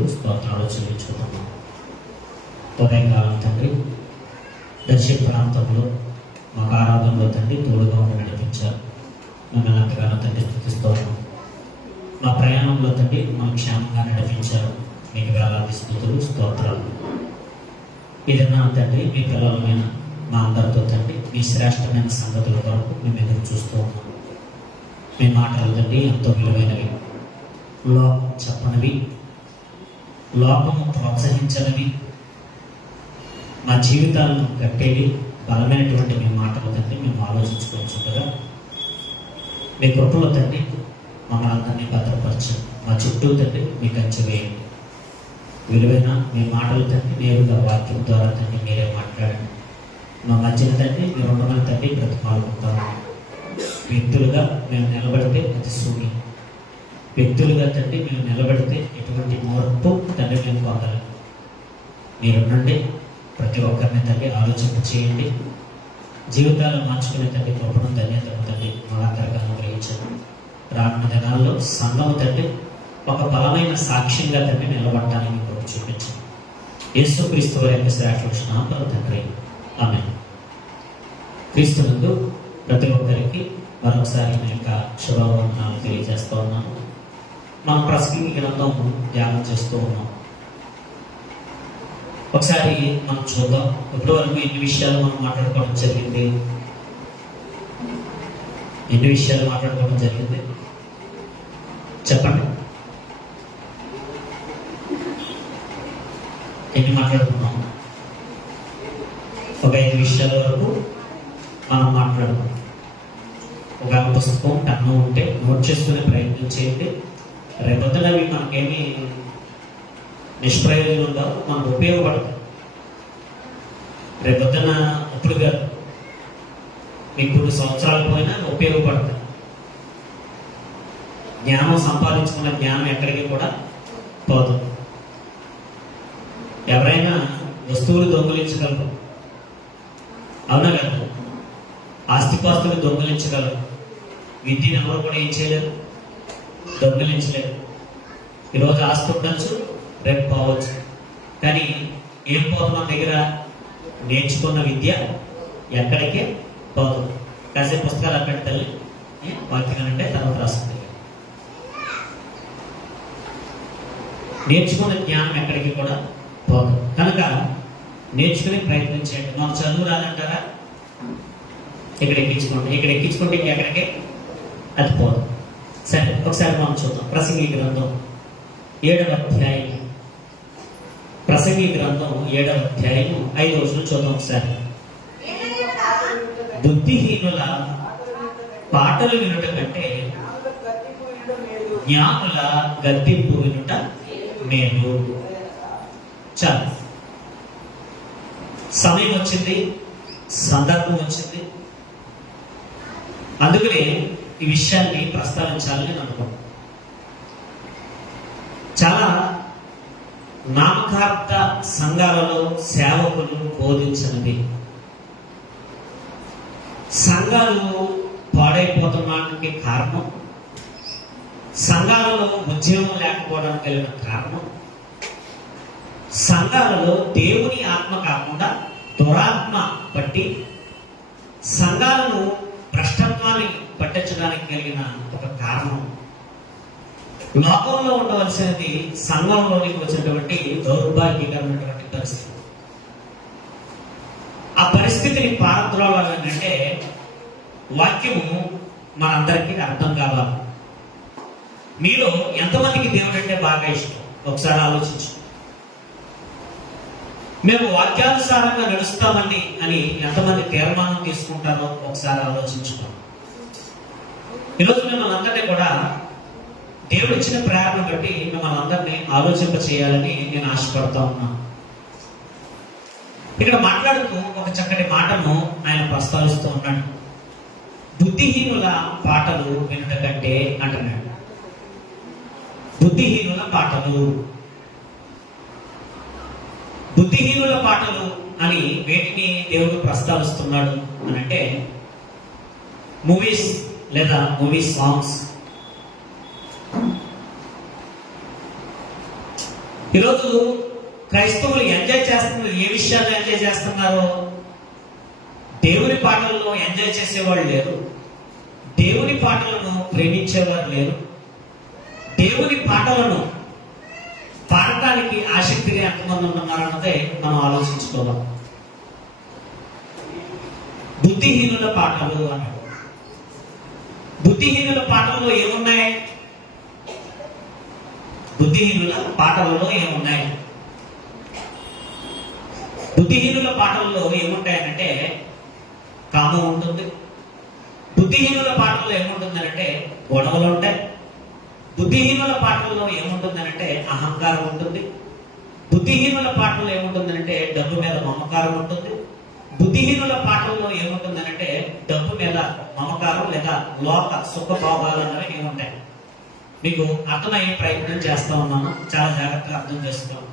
స్థుతులు స్తోత్రాలు చెల్లించుకుంటున్నాం. ఉదయకాలం తండ్రి దర్శన ప్రాంతంలో మాకు ఆరాధనలో తండ్రి తోడుగా ఉండి నడిపించారు. మిమ్మల్ని అంతగానో తండ్రి స్థుతిస్తూ ఉన్నాం. మా ప్రయాణంలో తండ్రి మాకు క్షేమంగా నడిపించారు. మీకు వేలాది స్థుతులు స్తోత్రాలు. ఏదన్నా తండ్రి మీ పిల్లలమైన మా అందరితో తండ్రి మీ శ్రేష్టమైన సంగతుల కొరకు మేము ఎదురు చూస్తూ ఉన్నాం. మీ మాటలు తండ్రి ఎంతో విలువైనవి, లోకం చెప్పనివి, లోకము ప్రోత్సహించనివి, మా జీవితాలను కట్టేవి బలమైనటువంటి మీ మాటలు తండ్రి మేము ఆలోచించుకోవచ్చు కదా. మీ కృపలో తండ్రి మమ్మల్ని అందరినీ భద్రపరచండి. మా చుట్టూ తండ్రి మీ కంచె వేయండి. విలువైన మీ మాటలు తండ్రి నేరుగా వాక్యం ద్వారా తండ్రి మీరే మాట్లాడండి. మా మధ్యన తండ్రి మీరు ఉండమని తండ్రి బ్రతిమాలుకుంటాము. వ్యక్తులుగా మేము నిలబడితే అది శూన్యం. వ్యక్తులుగా తండ్రి మేము నిలబడితే ఎటువంటి మార్పు తండ్రి మేము పొందలేము. మీరుండండి, ప్రతి ఒక్కరిని తండ్రి ఆలోచన చేయండి. జీవితాలను మార్చుకునే తండ్రి కృపను ధన్యతను తండ్రి మనందరికీ అనుగ్రహించండి. రానున్న దినాల్లో సంఘము తండ్రి ఒక బలమైన సాక్ష్యంగా తండ్రి నిలబడటానికి కృప చూపించండి. యేసుక్రీస్తు వారి యొక్క శ్రేష్ఠ నామములో తండ్రి ఆమేన్. క్రీస్తునందు ప్రతి ఒక్కరికి మరొకసారి నా యొక్క శుభవందనాలు తెలియజేస్తూ ఉన్నాను. మనం ప్రసంగి గ్రంథం ధ్యానం చేస్తూ ఉన్నాం. ఒకసారి మనం చూద్దాం, ఇప్పటి వరకు ఎన్ని విషయాలు మనం మాట్లాడుకోవడం జరిగింది. ఎన్ని విషయాలు మాట్లాడుకోవడం జరిగింది చెప్పండి. ఎన్ని మాట్లాడుకున్నాం? ఒక 5 విషయాల వరకు మనం మాట్లాడుకున్నాం. ఒక పుస్తకం టన్ను ఉంటే నోట్ చేసుకునే ప్రయత్నం చేయండి. రేపొద్దున అవి మనకేమి నిష్ప్రయోజనం ఉందో మనకు ఉపయోగపడతాయి. రేపొద్దున ఇప్పుడు కాదు, మీకు కొన్ని సంవత్సరాలు పోయినా ఉపయోగపడతాయి. జ్ఞానం సంపాదించుకున్న జ్ఞానం ఎక్కడికి కూడా పోదు. ఎవరైనా వస్తువులు దొంగిలించగలరు, అవునా కదా? ఆస్తిపాస్తులు దొంగిలించగలరు. విద్యను ఎవరు కూడా ఏం చేయలేరు, దొంగిలించలేరు. ఈరోజు ఆస్తి ఉండొచ్చు, రేపు పోవచ్చు. కానీ ఏం పోదు మన దగ్గర? నేర్చుకున్న విద్య ఎక్కడికే పోదు. కాసేపు పుస్తకాలు అక్కడ తల్లి వాక్యం అంటే తర్వాత రాస్తుంది. నేర్చుకున్న జ్ఞానం ఎక్కడికి కూడా పోదు. కనుక నేర్చుకునే ప్రయత్నం చేయండి. మాకు చదువు రాదంటారా? ఇక్కడ ఎక్కించుకుంటే ఇంకెక్కడికే అది పోదు. సరే, ఒకసారి మనం చూద్దాం. ప్రసంగి గ్రంథం 7వ అధ్యాయం. ప్రసంగి గ్రంథం 7వ అధ్యాయం 5వ వచనం చూద్దాం ఒకసారి. బుద్ధిహీనుల పాటలు వినుట కంటే జ్ఞానుల గద్దింపు వినుట మేలు. చాలు, సమయం వచ్చింది, సందర్భం వచ్చింది. అందుకనే ఈ విషయాన్ని ప్రస్తావించాలని నేను అనుకుంటున్నాను. చాలా నామకార్థ సంఘాలలో సేవకులు బోధించినది, సంఘాలు పాడైపోతున్నానికి కారణం, సంఘాలలో ఉద్యమం లేకపోవడానికి కలిగిన కారణం, సంఘాలలో దేవుని ఆత్మ కాకుండా దురాత్మ బట్టి సంఘాలను భ్రష్టత్వాన్ని పట్టించడానికి కలిగిన ఒక కారణం. లోకంలో ఉండవలసినది సంఘంలోనికి వచ్చినటువంటి దౌర్భాగ్యకరమైనటువంటి పరిస్థితి. ఆ పరిస్థితిని పారద్రోలాలంటే వాక్యము మనందరికీ అర్థం కావాలి. మీలో ఎంతమందికి దేవుడు అంటే బాగా ఇష్టం? ఒకసారి ఆలోచించు. మేము వాక్యానుసారంగా నడుస్తామని అని ఎంతమంది తీర్మానం తీసుకుంటారో ఒకసారి ఆలోచించుకోండి. ఈరోజు మిమ్మల్ని అందరినీ కూడా దేవుడు ఇచ్చిన ప్రేరణ బట్టి మిమ్మల్ని అందరినీ ఆలోచింప చేయాలని నేను ఆశపడతా ఉన్నాను. ఇక్కడ మాట్లాడుతూ ఒక చక్కటి మాటను ఆయన ప్రస్తావిస్తూ ఉన్నాడు. బుద్ధిహీనుల పాటలు వినుట కంటే అంటున్నాడు. బుద్ధిహీనుల పాటలు, బుద్ధిహీనుల పాటలు అని వేటిని దేవుడు ప్రస్తావిస్తున్నాడు అని అంటే మూవీస్ లేదా మూవీ సాంగ్స్. ఈరోజు క్రైస్తవులు ఎంజాయ్ చేస్తున్నారు. ఏ విషయాల్లో ఎంజాయ్ చేస్తున్నారు? దేవుని పాటలను ఎంజాయ్ చేసేవాళ్ళు లేరు, దేవుని పాటలను ప్రేమించేవారు లేరు, దేవుని పాటలను పాడటానికి ఆసక్తిగా ఎంతమంది ఉన్నారన్నదే మనం ఆలోచించుకోవాలి. బుద్ధిహీనుల పాటలు అన్నాడు. బుద్ధిహీనుల పాటల్లో ఏమున్నాయి? బుద్ధిహీనుల పాటలలో ఏమున్నాయి? బుద్ధిహీనుల పాటల్లో ఏముంటాయనంటే కామం ఉంటుంది. బుద్ధిహీనుల పాటల్లో ఏముంటుందనంటే గొడవలు ఉంటాయి. బుద్ధిహీనుల పాటల్లో ఏముంటుందనంటే అహంకారం ఉంటుంది. బుద్ధిహీనుల పాటల్లో ఏముంటుందనంటే డబ్బు మీద మమకారం ఉంటుంది. బుద్ధిహీనుల పాటల్లో ఏముంటుందనంటే డబ్బు మీద మమకారం లేదా లోక సుఖభోగాలు అనేవి ఏముంటాయి? మీకు అర్థమయ్యే ప్రయత్నం చేస్తా ఉన్నాను, చాలా జాగ్రత్తగా అర్థం చేసుకోండి.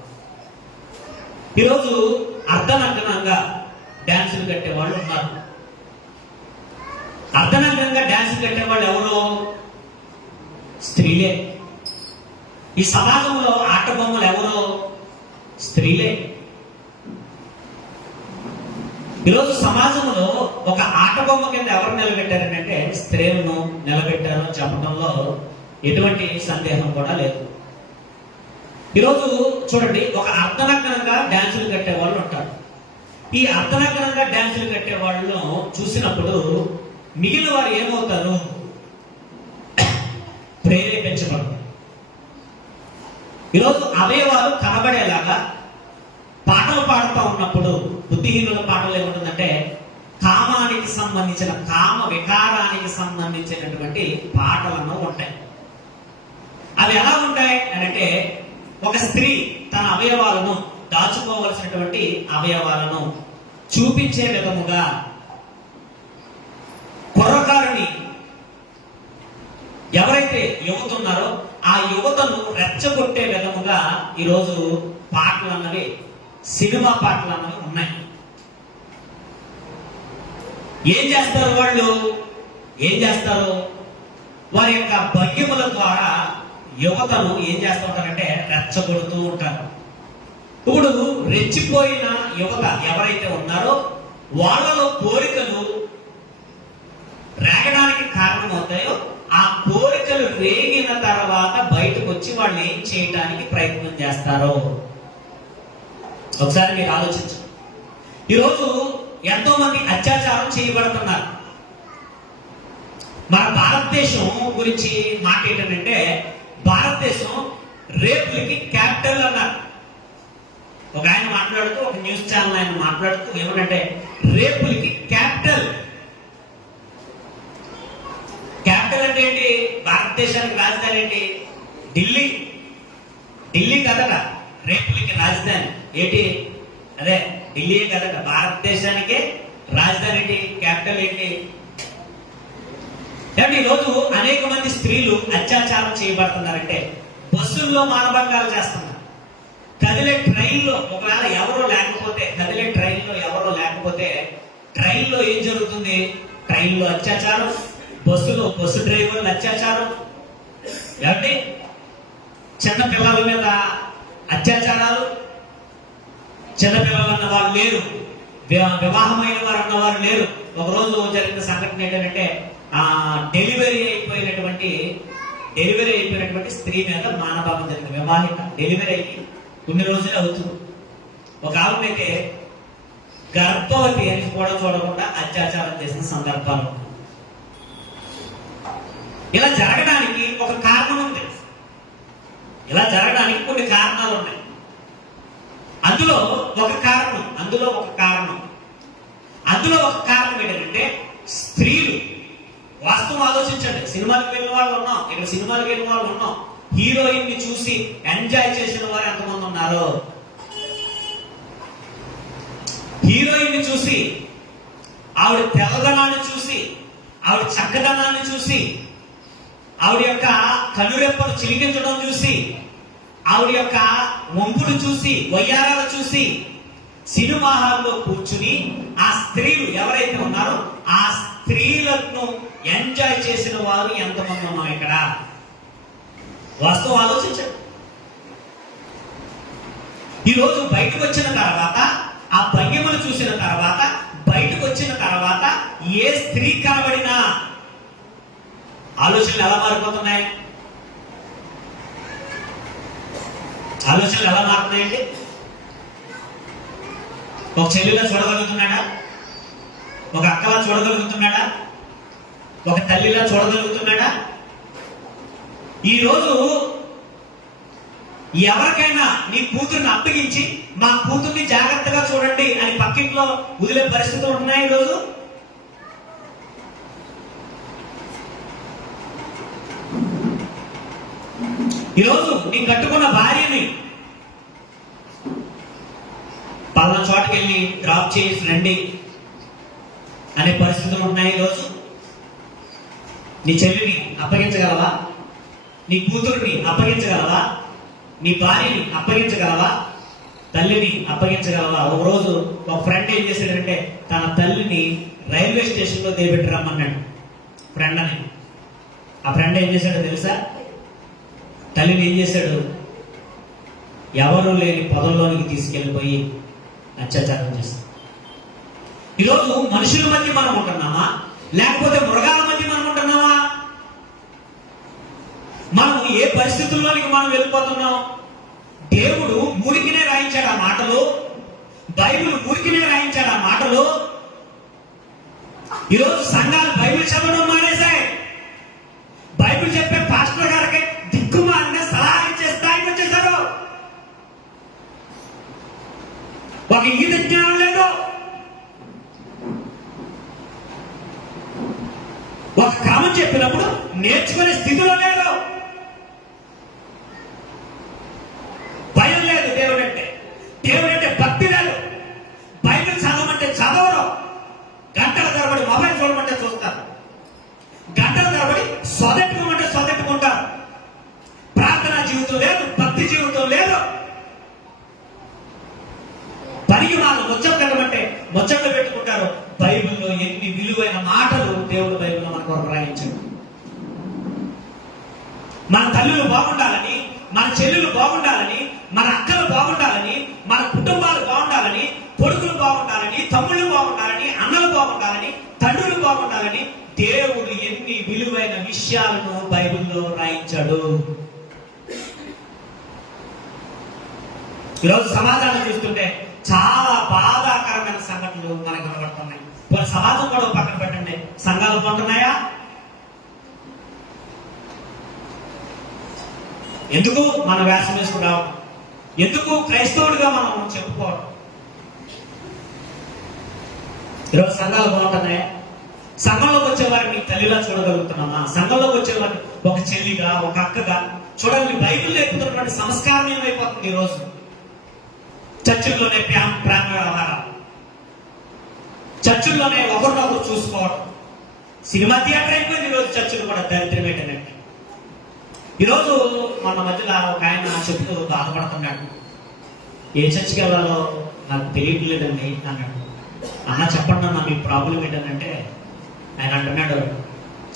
ఈరోజు అర్ధనగ్నంగా డ్యాన్సులు కట్టేవాళ్ళు ఉన్నారు. అర్ధనగ్నంగా డ్యాన్సులు కట్టేవాళ్ళు ఎవరు? స్త్రీలే. ఈ సమాజంలో ఆట బొమ్మలు ఎవరు? స్త్రీలే. ఈరోజు సమాజంలో ఒక ఆట బొమ్మ కింద ఎవరు నిలబెట్టారంటే స్త్రీలను నిలబెట్టారు చెప్పడంలో ఎటువంటి సందేహం కూడా లేదు. ఈరోజు చూడండి, ఒక అర్ధనగ్నంగా డ్యాన్సులు కట్టే వాళ్ళు ఉంటారు. ఈ అర్ధనగ్నంగా డ్యాన్సులు కట్టే వాళ్ళను చూసినప్పుడు మిగిలిన వారు ఏమవుతారు? ప్రేరేపించబడతారు. ఈరోజు అవయవాలు కనబడేలాగా పాటలు పాడుతూ ఉన్నప్పుడు బుద్ధిహీనుల పాటలు ఏముంటుందంటే కామానికి సంబంధించిన, కామ వికారానికి సంబంధించినటువంటి పాటలను ఉంటాయి. అవి ఎలా ఉంటాయి అంటే ఒక స్త్రీ తన అవయవాలను, దాచుకోవలసినటువంటి అవయవాలను చూపించే విధముగా, కుర్రకారుని ఎవరైతే యువత ఉన్నారో ఆ యువతను రెచ్చగొట్టే విధముగా ఈరోజు పాటలు అన్నవి, సినిమా పాటలు అన్నవి ఉన్నాయి. ఏం చేస్తారు వాళ్ళు? ఏం చేస్తారు? వారి యొక్క భంగిమల ద్వారా యువతను ఏం చేస్తూ ఉంటారంటే రెచ్చగొడుతూ ఉంటారు. ఇప్పుడు రెచ్చిపోయిన యువత ఎవరైతే ఉన్నారో వాళ్ళలో కోరికలు రేగడానికి కారణమవుతాయో ఆ కోరికలు రేగిన తర్వాత బయటకు వచ్చి వాళ్ళు ఏం చేయడానికి ప్రయత్నం చేస్తారో ఒకసారి మీరు ఆలోచించండి. ఈరోజు ఎంతో మంది అత్యాచారం చేయబడుతున్నారు. మన భారతదేశం గురించి మాట ఏంటంటే భారతదేశం రేపులకి క్యాపిటల్ అన్నారు. ఒక ఆయన మాట్లాడుతూ, ఒక న్యూస్ ఛానల్ ఆయన మాట్లాడుతూ ఏమంటే రేపులకి క్యాపిటల్. క్యాపిటల్ అంటే ఏంటి? భారతదేశానికి రాజధాని ఏంటి? ఢిల్లీ. ఢిల్లీ కదట రేపులకి రాజధాని. ఏంటి? అదే ఢిల్లీ కదట. భారతదేశానికి రాజధాని ఏంటి? క్యాపిటల్ ఏంటి? అంటే ఈరోజు అనేక మంది స్త్రీలు అత్యాచారం చేయబడుతున్నారంటే బస్సుల్లో మానభంగాలు చేస్తున్నారు. కదిలే ట్రైన్లో ఒకవేళ ఎవరో లేకపోతే, కదిలే ట్రైన్లో ఎవరో లేకపోతే ట్రైన్లో ఏం జరుగుతుంది? ట్రైన్లో అత్యాచారం, బస్సు డ్రైవర్లు అత్యాచారం, ఏమండి చిన్న పిల్లల మీద అత్యాచారాలు. చిన్నపిల్లలు అన్న వాళ్ళు లేరు, వివాహమైన వారు అన్నవారు లేరు. ఒకరోజు జరిగిన సంఘటన ఏంటంటే డెలివరీ అయిపోయినటువంటి స్త్రీ మీద మానభంగం జరిగింది. వివాహిత, డెలివరీ అయ్యి కొన్ని రోజులు అవుతుంది. ఒక ఆవిడైతే గర్భవతి అని కూడా చూడకుండా అత్యాచారం చేసిన సందర్భాలు. ఇలా జరగడానికి ఒక కారణం ఉంది. ఇలా జరగడానికి కొన్ని కారణాలు ఉన్నాయి. అందులో ఒక కారణం ఏంటంటే స్త్రీలు. వాస్తవం ఆలోచించండి. సినిమాలకు వెళ్ళిన వాళ్ళు ఉన్నాం, ఇక్కడ సినిమాలకు వెళ్ళిన వాళ్ళు ఉన్నాం. హీరోయిన్ ని చూసి ఎంజాయ్ చేసిన వారు ఎంతమంది ఉన్నారు? హీరోయిన్ ని చూసి, ఆవిడ తెల్లదనాన్ని చూసి, ఆవిడ చక్కదనాన్ని చూసి, ఆవిడ యొక్క కనురెప్పలు చిలికించడం చూసి, ఆవిడ యొక్క వంపులు చూసి, వయ్యారాలు చూసి సినిమా హాల్లో కూర్చుని ఆ స్త్రీలు ఎవరైతే ఉన్నారో ఆ స్త్రీలను ఎంజాయ్ చేసిన వారు ఎంతమంది ఉన్నాం ఇక్కడ? వాస్తవం ఆలోచించండి. ఈరోజు బయటకు వచ్చిన తర్వాత, ఆ భంగిమలు చూసిన తర్వాత, బయటకు వచ్చిన తర్వాత ఏ స్త్రీ కనబడినా ఆలోచనలు ఎలా మారిపోతున్నాయి? ఆలోచనలు ఎలా మారుతున్నాయండి? ఒక చెల్లిలా చూడగలుగుతున్నాడా? ఒక అక్కలా చూడగలుగుతున్నాడా? ఒక తల్లిలా చూడగలుగుతున్నాడా? ఈరోజు ఎవరికైనా నీ కూతురుని అప్పగించి మా కూతుర్ని జాగ్రత్తగా చూడండి అని పక్కింట్లో వదిలే పరిస్థితులు ఉన్నాయి ఈరోజు. ఈరోజు నీ కట్టుకున్న భార్యని పలానా చోటకి వెళ్ళి డ్రాప్ చేసి రండి అనే పరిస్థితులు ఉన్నాయి ఈరోజు. నీ చెల్లిని అప్పగించగలవా? నీ కూతురుని అప్పగించగలవా? నీ భార్యని అప్పగించగలవా? తల్లిని అప్పగించగలవా? ఒక రోజు ఒక ఫ్రెండ్ ఏం చేశాడంటే తన తల్లిని రైల్వే స్టేషన్లో దిగబెట్టి రమ్మన్నాడు ఫ్రెండ్ అని. ఆ ఫ్రెండ్ ఏం చేశాడో తెలుసా? తల్లిని ఏం చేశాడు? ఎవరు లేని పొదల్లోనికి తీసుకెళ్ళిపోయి అత్యాచారం చేస్తాడు. ఈరోజు మనుషుల మధ్య మనం ఉంటున్నామా, లేకపోతే మృగాల మధ్య మనం ఉంటున్నామా? మనం ఏ పరిస్థితుల్లోనికి మనం వెళ్ళిపోతున్నాం? దేవుడు మురికినే రాయించాడు ఆ మాటలు, బైబిల్ మురికినే రాయించాడు ఆ మాటలు. ఈరోజు సంఘాలు బైబిల్ చదవడం మానేశాయి. బైబిల్ చెప్పే పాస్టర్ గారికి దిక్కుమాలిన సలహా ఇచ్చే స్థాయికి వచ్చేసారు. ఒక ఈత జ్ఞానం లేదు, ఒక క్రమం చెప్పినప్పుడు నేర్చుకునే స్థితిలో లేదు, భయం లేదు. దేవుడంటే భక్తి లేదు. బైబిల్ చదవమంటే చదవరు. గంటల తరబడి మొబైల్ చూడమంటే చూస్తారు, గంటల తరబడి సొదెట్టుకోమంటే సొదెట్టుకుంటారు. ప్రార్థనా జీవితం లేదు, భక్తి జీవితం లేదు. పనికి వాళ్ళు ముచ్చట్లంటే ముచ్చట్లు పెట్టుకుంటారు. బైబిల్లో ఎన్ని విలువైన మాటలు దేవుడు బైబిల్లో మనకు రాయించాడు. మన తల్లులు బాగుండాలని, మన చెల్లెలు బాగుండాలని, మన అక్కలు బాగుండాలని, మన కుటుంబాలు బాగుండాలని, కొడుకులు బాగుండాలని, తమ్ముళ్ళు బాగుండాలని, అన్నలు బాగుండాలని, తండ్రులు బాగుండాలని దేవుడు ఎన్ని విలువైన విషయాలను బైబిల్లో రాయించాడు. ఈరోజు సమాజాన్ని చూస్తుంటే చాలా బాధాకరమైన సంఘటనలు మనకు కనబడుతున్నాయి. కొన్ని సమాజం కూడా పక్కన పెట్టండి, సంఘాలు కొంటున్నాయా? ఎందుకు మన వేషం వేసుకురావడం? ఎందుకు క్రైస్తవుడిగా మనం చెప్పుకోవడం? ఈరోజు సంఘాలు బాగుంటున్నాయా? సంఘంలోకి వచ్చేవారిని తల్లిలా చూడగలుగుతున్నామా? సంఘంలోకి వచ్చేవారిని ఒక చెల్లిగా, ఒక అక్కగా చూడండి. బైబిల్ నేర్పుతున్నటువంటి సంస్కారం ఏమైపోతుంది ఈరోజు? చర్చిల్లోనే ప్రేమ వ్యవహారం, చర్చిల్లోనే ఒకరినొకరు చూసుకోవడం, సినిమా థియేటర్ అయిపోయింది ఈరోజు. చర్చిలు కూడా దరిద్రమేటండి. ఈరోజు మన మధ్యలో ఒక ఆయన చెప్తూ బాధపడుతున్నాడు. ఏ చర్చికి వెళ్ళాలో నాకు తెలియట్లేదండి అన్నాడు. అన్న చెప్పండి అన్న మీ ప్రాబ్లం ఏంటంటే, ఆయన అంటున్నాడు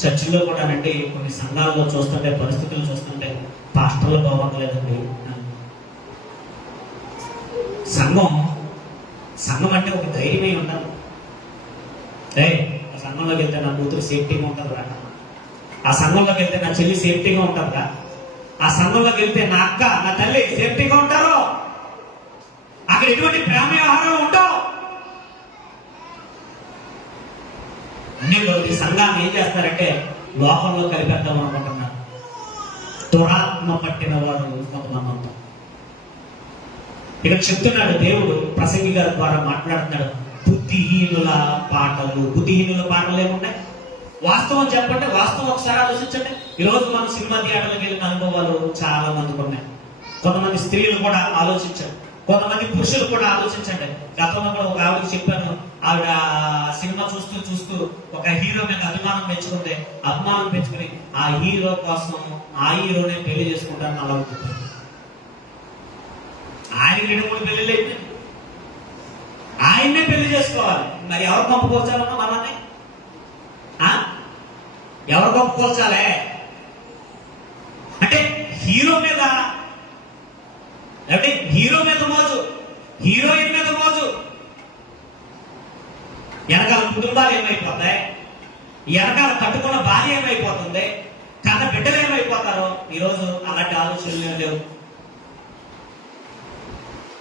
చర్చిల్లో కూడా అంటే కొన్ని సంఘాల్లో చూస్తుంటే, పరిస్థితులు చూస్తుంటే పాస్టర్లు బాగుండలేదండి. సంఘం అంటే ఒక ధైర్యమే ఉండాలి. ఆ సంఘంలోకి వెళ్తే నా కూతురు సేఫ్టీగా ఉంటుందిరా, ఆ సంఘంలోకి వెళ్తే నా చెల్లి సేఫ్టీగా ఉంటుందిరా, ఆ సంఘంలోకి వెళ్తే నా అక్క, నా తల్లి సేఫ్టీగా ఉంటారు. అక్కడ ఎటువంటి ప్రేమ వ్యవహారాలు ఉండవు. అన్ని సంఘాన్ని ఏం చేస్తారంటే లోకంలో కలిపేద్దాం అనుకుంటున్నారు. దురాత్మ పట్టిన వాడు కొంతమంది ఉంటారు. ఇక్కడ చెప్తున్నాడు దేవుడు, ప్రసంగి గారి ద్వారా మాట్లాడుతున్నాడు. బుద్ధిహీనుల పాటలు. బుద్ధిహీనుల పాటలు ఏమున్నాయి? వాస్తవం చెప్పండి, వాస్తవం ఒకసారి ఆలోచించండి. ఈరోజు మనం సినిమా థియేటర్లకు వెళ్ళిన అనుభవాలు చాలా మందికి ఉన్నాయి. కొంతమంది స్త్రీలు కూడా ఆలోచించండి, కొంతమంది పురుషులు కూడా ఆలోచించండి. గతంలో కూడా ఒక ఆవిడకి చెప్పాను, ఆవిడ సినిమా చూస్తూ చూస్తూ ఒక హీరో మీద అభిమానం పెంచుకుంటే, అభిమానం పెంచుకుని ఆ హీరో కోసం ఆ హీరోనే పెళ్లి చేసుకుంటారని అలా ఉంటుంది. ఆయన 2-3 పెళ్లిళ్ళు అయితే ఆయన్నే పెళ్లి చేసుకోవాలి. మరి ఎవరు పంపుకోవచ్చాలన్నా మనల్ని? ఎవరు పంపుకోవచ్చాలే అంటే హీరో మీద మోజు, హీరోయిన్ మీద మోజు. వెనకాల కుటుంబాలు ఏమైపోతాయి, వెనకాల కట్టుకున్న భార్య ఏమైపోతుంది, కన్న బిడ్డలు ఏమైపోతారో ఈరోజు అలాంటి ఆలోచనలు లేవు.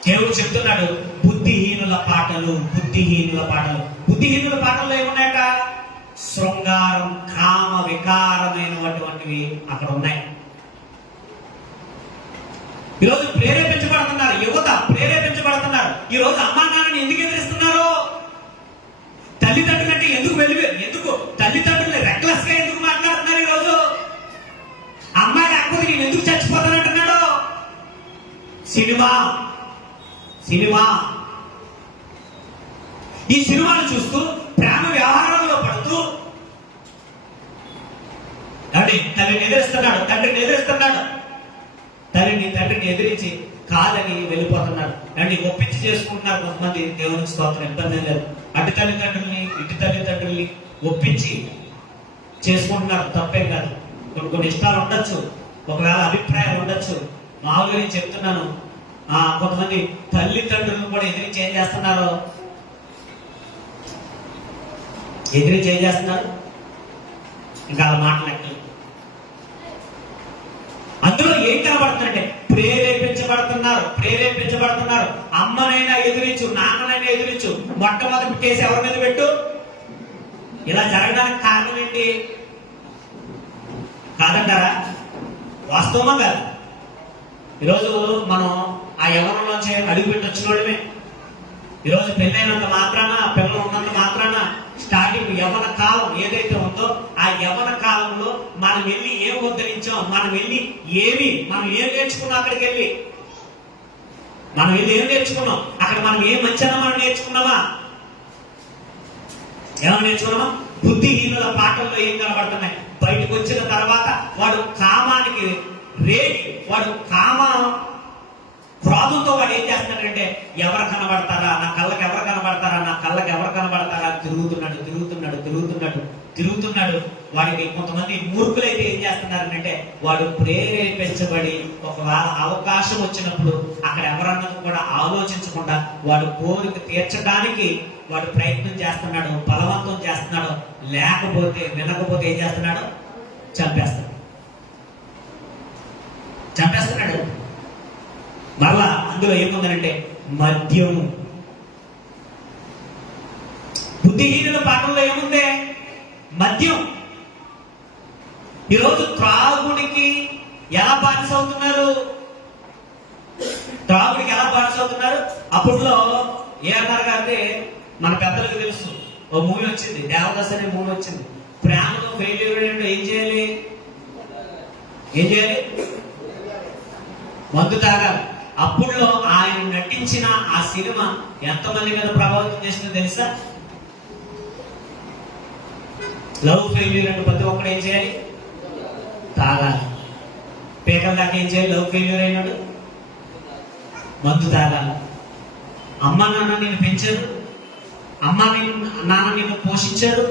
దేవుడు చెప్తున్నాడు, బుద్ధిహీనుల పాటలు, బుద్ధిహీనుల పాటలు. బుద్ధిహీనుల పాటల్లో ఏమున్నాయట? శృంగారం, కామ వికారమైనటువంటివి అక్కడ ఉన్నాయి. ఈరోజు ప్రేరేపించబడుతున్నారు, యువత ప్రేరేపించబడుతున్నారు. ఈరోజు అమ్మా నాన్నని ఎందుకు ఎదిరిస్తున్నారు? తల్లిదండ్రులు అంటే ఎందుకు తల్లిదండ్రులు రెక్లెస్ గా ఎందుకు మాట్లాడుతున్నారు? ఈరోజు అమ్మాయి లేకపోతే నేను ఎందుకు చచ్చిపోతానంటున్నాడు? సినిమా ఈ సినిమాలు చూస్తూ ప్రేమ వ్యవహారంలో పడుతూ తల్లిని ఎదిరిస్తున్నాడు, తండ్రిని ఎదిరిస్తున్నాడు. తండ్రిని ఎదిరించి కాదని వెళ్ళిపోతున్నారు. అండి ఒప్పించి చేసుకుంటున్నారు కొంతమంది. దేవునికి స్తోత్రం, ఇబ్బంది లేదు. అటు తల్లిదండ్రుల్ని ఇటు తల్లిదండ్రుల్ని ఒప్పించి చేసుకుంటున్నారు, తప్పేం కాదు. కొన్ని ఇష్టాలు ఉండొచ్చు, ఒకవేళ అభిప్రాయాలు ఉండొచ్చు. మామూలుగా నేను చెప్తున్నాను, కొంతమంది తల్లిదండ్రులను కూడా ఎదిరించి ఏం చేస్తున్నారు? ఇంకా ఆ మాటలు లెక్కలు. అందులో ఏం కనబడుతుందంటే ప్రేరేపించబడుతున్నారు. అమ్మనైనా ఎదిరించు, నాన్ననైనా ఎదిరించు. మొట్టమొదటి కేసు ఎవరి మీద పెట్టు. ఇలా జరగడానికి కారణం ఏంటి? కాదంటారా? వాస్తవమా కాదు? ఈరోజు మనం ఆ యవ్వనంలోంచి అడుగుపెట్టి వచ్చిన వాళ్ళమే. ఈరోజు పెళ్ళైనంత మాత్రాన, పిల్లలు ఉన్నంత మాత్రాన, స్టార్టింగ్ యవ్వన కాలం ఏదైతే ఉందో ఆ యవ్వన కాలంలో మనం వెళ్ళి ఏం ఉద్ధరించాం, మనం ఏం నేర్చుకున్నాం? అక్కడికి వెళ్ళి మనం ఏం నేర్చుకున్నాం? అక్కడ మనం ఏం మంచిగా మనం నేర్చుకున్నామా? ఏమైనా నేర్చుకున్నామా? బుద్ధిహీనుల పాటల్లో ఏం కనబడుతున్నాయి? బయటకు వచ్చిన తర్వాత వాడు కామానికి రేగి, వాడు క్రోధంతో వాడు ఏం చేస్తున్నాడంటే, ఎవరు కనబడతారా, నా కళ్ళకి ఎవరు కనబడతారా తిరుగుతున్నాడు. వాడికి కొంతమంది మూర్ఖులైతే ఏం చేస్తున్నారంటే, వాడు ప్రేరేపించబడి ఒకవేళ అవకాశం వచ్చినప్పుడు అక్కడ ఎవరన్నది కూడా ఆలోచించకుండా వాడు కోరిక తీర్చడానికి వాడు ప్రయత్నం చేస్తున్నాడు, బలవంతం చేస్తున్నాడు. వినకపోతే ఏం చేస్తున్నాడు? చంపేస్తున్నాడు. మరలా అందులో ఏముందనంటే మద్యం. బుద్ధిహీనుల పాటల్లో ఏముంది? మద్యం. ఈరోజు త్రాగుడికి ఎలా బానిస అవుతున్నారు? అప్పట్లో ఏఆర్ గారి మన పెద్దలకు తెలుసు, ఓ మూవీ వచ్చింది, దేవదాస్ అనే మూవీ వచ్చింది. ప్రేమలో ఫెయిల్యూర్ ఏం చేయాలి? మందు తాగాలి. అప్పుడులో ఆయన నటించిన ఆ సినిమా ఎంతమంది మీద ప్రభావితం చేసిందో తెలుసా? లవ్ ఫెయిల్యూర్ అంటే ప్రతి ఒక్కడు ఏం చేయాలి? తాగాలి. పేకల దాకా ఏం చేయాలి? లవ్ ఫెయిల్యూర్ అయినాడు మందు తాగాలి. అమ్మ నాన్న నిన్ను పెంచారు, నాన్న నిన్ను పోషించారు.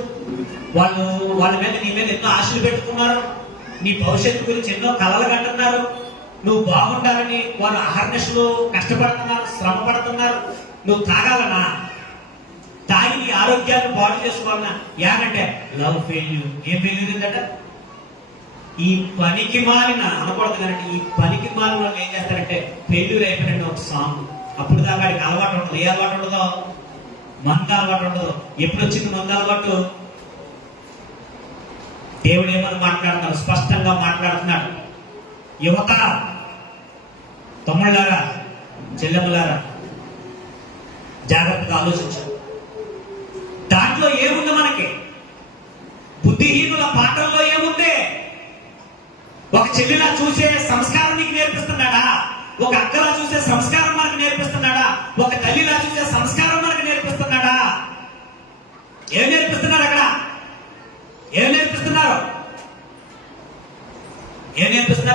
వాళ్ళ మీద నీ మీద ఎన్నో ఆశలు పెట్టుకున్నారు, నీ భవిష్యత్తు గురించి ఎన్నో కలలు కంటున్నారు. నువ్వు బాగుండాలని వాళ్ళు అహర్నిశలు కష్టపడుతున్నారు, శ్రమ పడుతున్నారు. నువ్వు తాగాలనా? తాగి నీ ఆరోగ్యాన్ని బాగు చేసుకోవాలన్నా? ఏమంటే లవ్ ఫెయిల్యూర్. ఏం ఫెయిల్యూర్ ఉందట? ఈ పనికి మాలిన అనకూడదు కానీ ఈ పనికి మాలిన వాళ్ళు ఏం చేస్తారంటే ఫెయిల్యూర్ అయిపోయిన ఒక సాంగ్. అప్పుడు దాకా వాడికి అలవాటు ఉండదు. ఏ అలవాటు ఉండదో? మంద అలవాటు ఉండదు. ఎప్పుడు వచ్చింది మంద అలవాటు? దేవుడు ఏమని మాట్లాడుతున్నాడు? స్పష్టంగా మాట్లాడుతున్నాడు. యువత, తమ్ముళ్ళారా, చెల్లెమ్మలారా, జాగ్రత్తగా ఆలోచించారు. దాంట్లో ఏముంది? మనకి బుద్ధిహీనుల పాటల్లో ఏముంది? ఒక చెల్లిలా చూసే సంస్కారం నీకు నేర్పిస్తున్నాడా? ఒక అక్కలా చూసే సంస్కారం మనకు నేర్పిస్తున్నాడా? ఒక తల్లిలా చూసే సంస్కారం మనకు నేర్పిస్తున్నాడా? ఏం నేర్పిస్తున్నారు అక్కడ? ఏం నేర్పిస్తున్నారు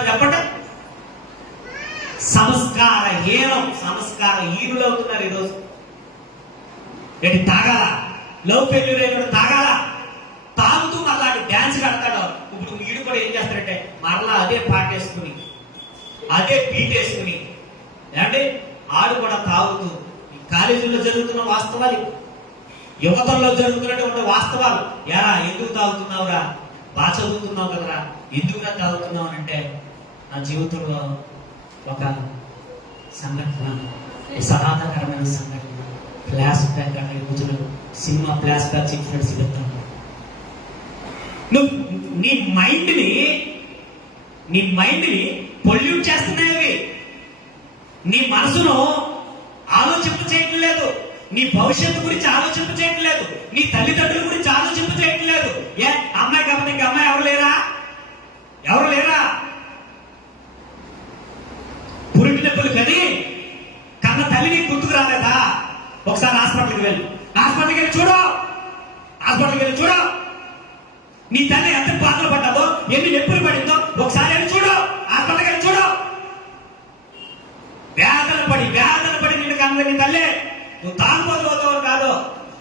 చెప్పండి. సంస్కార హీనులు అవుతున్నారు ఈరోజు. ఏంటి? తాగాల, లవ్ ఫెయిల్యూర్ అయినప్పుడు తాగాల, తాగుతూ మళ్ళా డ్యాన్స్ కడతాడు. ఇప్పుడు వీడు కూడా ఏం చేస్తాడంటే మరలా అదే పాట వేసుకుని, అదే బీట్ వేసుకుని, ఏమంటే ఆడు కూడా తాగుతూ కాలేజీల్లో జరుగుతున్న వాస్తవాలు, యువతల్లో జరుగుతున్నటువంటి వాస్తవాలు. యారా ఎందుకు తాగుతున్నావురా, బాగా చదువుతున్నావు కదరా, ఎందుకురా తాగుతున్నావు అంటే నా జీవితంలో ఒక సంఘటన, సహాయకరమైన సంఘటన, ఫ్లాష్ బ్యాక్ అంటే రోజులు సినిమా ఫ్లాష్ బ్యాక్ చెప్పినట్టు సిగుతాను. నువ్వు నీ మైండ్ని పొల్యూట్ చేస్తున్నాయి. నీ మనసును ఆలోచింప చేయటం లేదు, నీ భవిష్యత్తు గురించి ఆలోచింప చేయటం లేదు, నీ తల్లిదండ్రుల గురించి ఆలోచింప చేయటం లేదు. ఏ అమ్మాయి కాబట్టి ఇంక అమ్మాయి ఎవరు లేరా? పురిటి నొప్పులు కని కన్న తల్లి నీకు గుర్తుకు రాలేదా? ఒకసారి హాస్పిటల్కి వెళ్ళి చూడు. నీ తల్లి ఎంత బాధలు పడ్డాదో, ఎన్ని నొప్పులు పడిందో ఒకసారి వెళ్ళి చూడు. హాస్పిటల్కి వెళ్ళి చూడు. వేదన పడి నిన్ను కన్న నీ తల్లి. నువ్వు తాగుబోతు అవుతావు కాదు,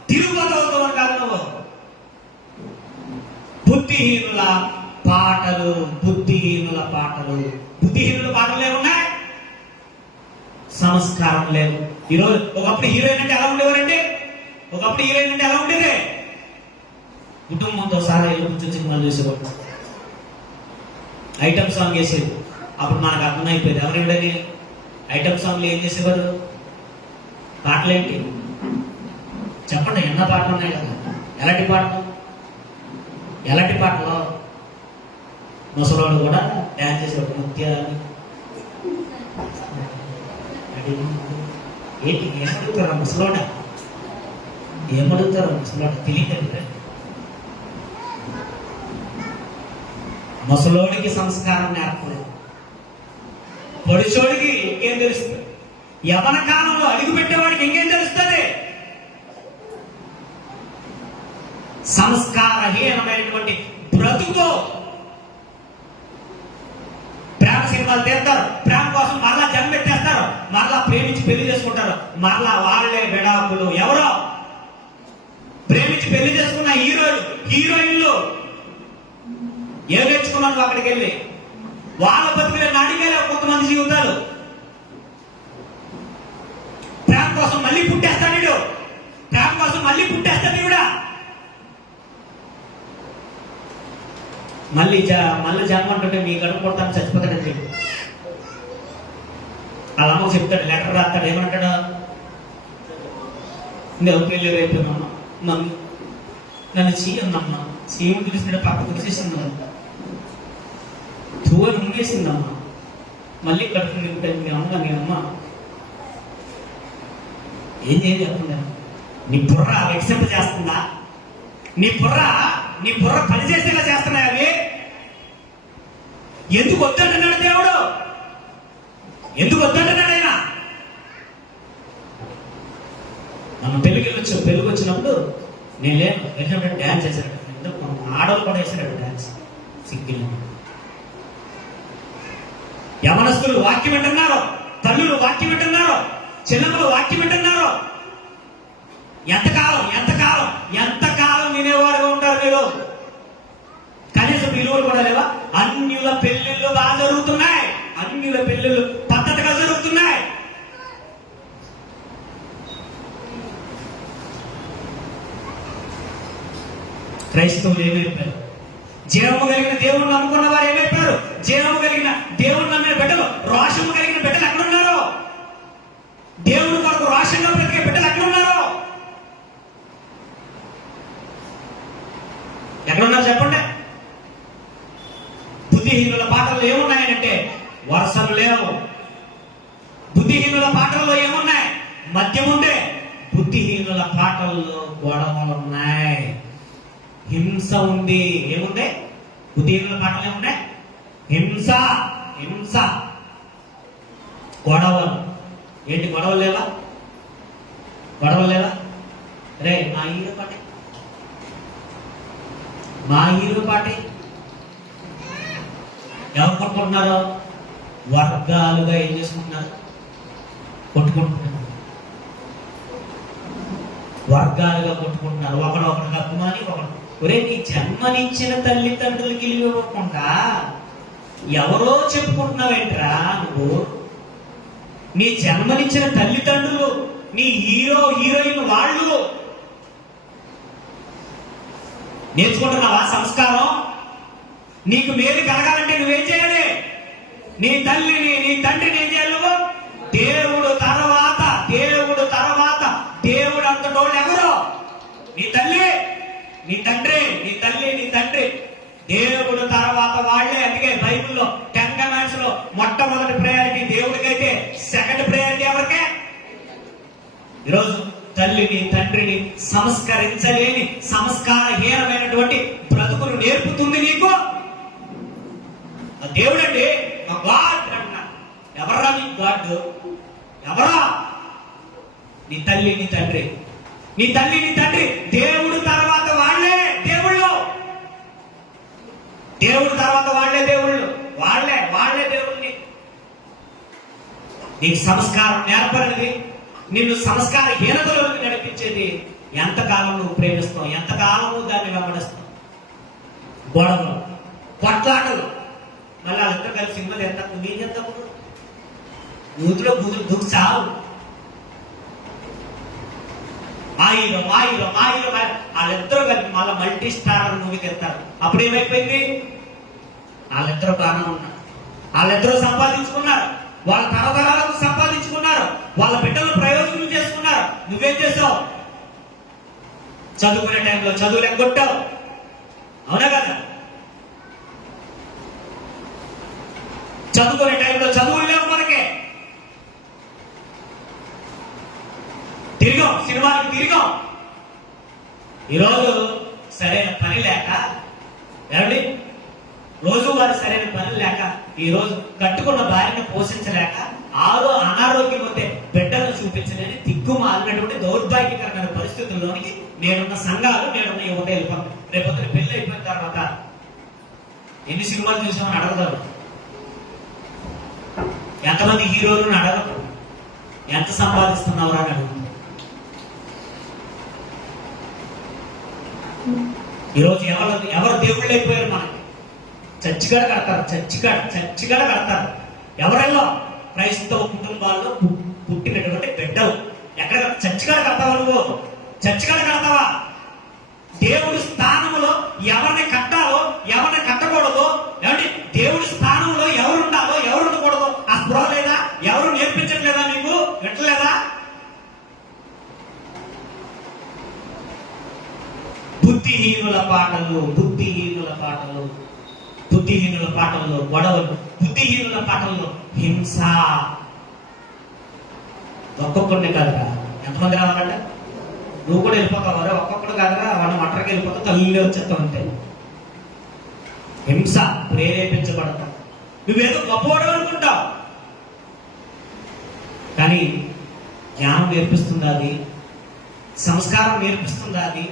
తిరుగుబోతు అవుతావు కాదు. నువ్వు బుద్ధిహీనుల పాటలు ఏమున్నాయి? సంస్కారం లేదు. ఈరోజు ఒకప్పుడు హీరోయిన్ అంటే ఎలా ఉండేవారండి? ఎలా ఉండేది? కుటుంబంతో సహా ఇల్లు కూర్చొని సినిమాలు చూసేవాడు, ఐటమ్ సాంగ్ వేసేది. అప్పుడు మనకు అర్థమైపోయేది ఎవరండి. ఐటమ్ సాంగ్లు ఏం చేసేవారు? పాటలేంటి చెప్పండి, ఎన్న పాటలు ఉన్నాయి కదా. ఎలాంటి పాటలు? ముసలోడు కూడా డ్యాన్స్ చేసేవాడు. ముత్యాలు ఏంటి ఏమడుగుతారా ముసలోడ? తెలియదు. ముసలోడికి సంస్కారం నేర్పలేదు, పొడిచోడికి ఇంకేం తెలుస్తుంది? యవన కాలంలో అడుగు పెట్టేవాడికి ఇంకేం తెలుస్తుంది? సంస్కారహీనమైనటువంటి బ్రతుకు. ప్రేమ సినిమాలు తీస్తారు, ప్రేమ కోసం మరలా జన్మెత్తేస్తారు, మరలా ప్రేమించి పెళ్లి చేసుకుంటారు, మరలా వాళ్ళే విడాకులు. ఎవరో ప్రేమించి పెళ్లి చేసుకున్న హీరోయిన్లు ఏం నేర్చుకున్నాను అక్కడికి వెళ్ళి? వాళ్ళ బతికిన అడిగేలా కొంతమంది జీవితాలు. ప్రేమ కోసం మళ్ళీ పుట్టేస్తాడు వీడు, మళ్ళీ జన్మ అంటుంటే మీ గడుపు కొడతాను చచ్చిపోతాడని చెప్పి వాళ్ళ అమ్మకు చెప్తాడు, లెటర్ రాస్తాడు. ఏమంటాడు? నేను పెళ్ళి అయిపోయినమ్మా, నన్ను చీయమ్మా, చీము తెలిసిన పక్క తెలిసేసిందమ్మా, తూవని ముంగేసిందమ్మా, మళ్ళీ కడుపు మీ అమ్మ ఏం చెప్పండి. నీ బుర్ర ఎక్సెప్ట్ చేస్తుందా? నీ బుర్ర పనిచేసేలా చేస్తున్నాయి అవి. ఎందుకు వద్దంటున్నాడు దేవుడు? ఆయన మనం పెళ్లికి వచ్చినప్పుడు నేను లేను, ఎందుకంటే డ్యాన్స్ చేశాడు. ఆడవాళ్ళు కూడా వేసాడు డ్యాన్స్. సిగ్గిల్ యవనస్తులు వాక్యం వింటున్నారు, తల్లులు వాక్యం వింటున్నారు, చిన్నమ్మలు వాక్యం వింటున్నారు. ఎంతకాలం వినేవారుగా ఉంటారు మీరు? కనీసం విలువలు కూడా లేవా? అన్యుల పెళ్లిళ్ళు బాగా జరుగుతున్నాయి, అన్యుల పెళ్లిళ్ళు పద్ధతిగా జరుగుతున్నాయి. క్రైస్తవులు ఏమైపోయారు? జీవము కలిగిన దేవుణ్ణి నమ్ముకున్న వారు ఏమైపోయారు? జీవము కలిగిన దేవుణ్ణి నమ్మిన బిడ్డలు, రోషము కలిగిన బిడ్డలు ఎక్కడున్నారు? దేవుని కొరకు రోషంగా బ్రతికే బిడ్డలు ఎక్కడున్నారు? ఎక్కడున్నారు చెప్పండి. బుద్ధిహీనుల పాటల్లో ఏమున్నాయంటే వరుసలు లేవు. బుద్ధిహీనుల పాటల్లో ఏమున్నాయి? మద్యం ఉండే. బుద్ధిహీనుల పాటల్లో గొడవలున్నాయి, హింస ఉంది. ఏముంది? బుద్ధిహీనుల పాటలు ఏమున్నాయి? హింస, గొడవలు. ఏంటి గొడవలు లేవా? రే మా హీరో పాటే ఎవరు కొట్టుకుంటున్నారో వర్గాలుగా ఏం చేసుకుంటున్నారు? వర్గాలుగా కొట్టుకుంటున్నారు. ఒకడు కప్పుమని ఒకడు. ఒరే, నీ జన్మనిచ్చిన తల్లిదండ్రులకి ఇవ్వకుండా ఎవరో చెప్పుకుంటున్నావేంట్రా నువ్వు? నీ జన్మనిచ్చిన తల్లిదండ్రులు నీ హీరో హీరోయిన్ వాళ్ళు. నేర్చుకుంటున్నావా సంస్కారం? నీకు మేలు కలగాలంటే నువ్వేం చేయాలి? నీ తల్లిని నీ తండ్రిని ఏం చేయాలి నువ్వు? దేవుడు తర్వాత దేవుడు అంతటోళ్ళు ఎవరు? నీ తల్లి నీ తండ్రి, నీ తల్లి నీ తండ్రి. దేవుడు తర్వాత వాళ్ళే. అందుకే బైబిల్లో 10 కమాండ్స్ లో మొట్టమొదటి ప్రయారిటీ దేవుడికైతే సెకండ్ ప్రయారిటీ ఎవరికే? ఈరోజు తల్లిని తండ్రిని సంస్కరించలేని సంస్కారహీనమైనటువంటి బ్రతుకును నేర్పుతుంది నీకు దేవుడండి. మా గాడ్ అన్న. ఎవరా నీ గాడ్? ఎవరా? నీ తల్లి నీ తండ్రి. నీ తల్లి నీ తండ్రి. దేవుడు తర్వాత వాళ్ళే దేవుళ్ళు. దేవుడు తర్వాత వాళ్ళే దేవుళ్ళు. వాళ్ళే దేవుడిని. నీకు సంస్కారం నేర్పనిది, నిన్ను సంస్కారహీనతలోకి నడిపించేది ఎంతకాలం నువ్వు ప్రేమిస్తావు, ఎంతకాలం నువ్వు దాన్ని వెంబడిస్తావు. గొడవలు, కొట్లాటలు, మళ్ళీ వాళ్ళిద్దరు కలిసి సినిమా ఎంత నేను చెప్తాము బూతులో బూతులు దుఃఖ చావు. మాయిలో వాళ్ళిద్దరూ కలిపి మళ్ళీ మల్టీ స్టార్ మూవీకి వెళ్తారు. అప్పుడు ఏమైపోయింది? వాళ్ళిద్దరూ బాగానే ఉన్నారు, వాళ్ళిద్దరూ సంపాదించుకున్నారు, వాళ్ళ తరతరాలకు సంపాదించుకున్నారు, వాళ్ళ బిడ్డలు ప్రయోజనం చేసుకున్నారు. నువ్వేం చేసావు? చదువుకునే టైంలో చదువులు ఎగ్గొట్టావు. అవునా కదా? చదువుకునే టైంలో చదువులు లేవు మనకే. తిరిగాం, సినిమాలకు తిరిగాం. ఈరోజు సరైన పని లేక, ఏమండి, రోజు వారి సరైన పని లేక, ఈరోజు కట్టుకున్న భార్యను పోషించలేక, అనారోగ్యం వస్తే బిడ్డలను చూపించలేని దిక్కుమాలినటువంటి దౌర్భాగ్యకరమైన పరిస్థితుల్లోనికి నేనున్న సంఘాలు, నేనున్న యువత వెళ్ళిపోతాను. రేపొద్దున పెళ్లి అయిపోయిన తర్వాత ఎన్ని సినిమాలు చూసామని అడగదారు. ఎంతమంది హీరోలను అడగదు, ఎంత సంపాదిస్తున్నావురా అని అడుగుతుంది. ఈరోజు ఎవరు దేవుళ్ళు అయిపోయారు? మనకి చర్చిగడ కడతారు. ఎవరెల్లో? క్రైస్తవ కుటుంబాల్లో పుట్టినటువంటి బిడ్డలు. ఎక్కడ చర్చిగడ కడతావా నువ్వు? చర్చిగడ కడతావా? దేవుడి స్థానంలో ఎవరిని కట్టాలో ఎవరిని కట్టకూడదో, ఏమంటే దేవుడి స్థానంలో ఎవరు ఉండాలో ఎవరు ఉండకూడదో ఆ స్పృహ లేదా? ఎవరు నేర్పించట్లేదా మీకు? వింటలేదా? బుద్ధిహీనుల పాటల్లో గొడవలు, బుద్ధిహీనుల పాటల్లో హింస. ఒక్కొక్కడిని కాదురా, ఎంతమంది రావాలంటే నువ్వు కూడా వెళ్ళిపోతావు. ఒక్కొక్కడు కాదురా, వాళ్ళ ఒంటరికి వెళ్ళిపోతావు, తల్లి వచ్చేస్తా ఉంటాయి. హింస ప్రేరేపించబడతాం. నువ్వేదో గొప్పవాడు అనుకుంటావు, కానీ జ్ఞానం నేర్పిస్తుందా? అది సంస్కారం నేర్పిస్తుందా? అది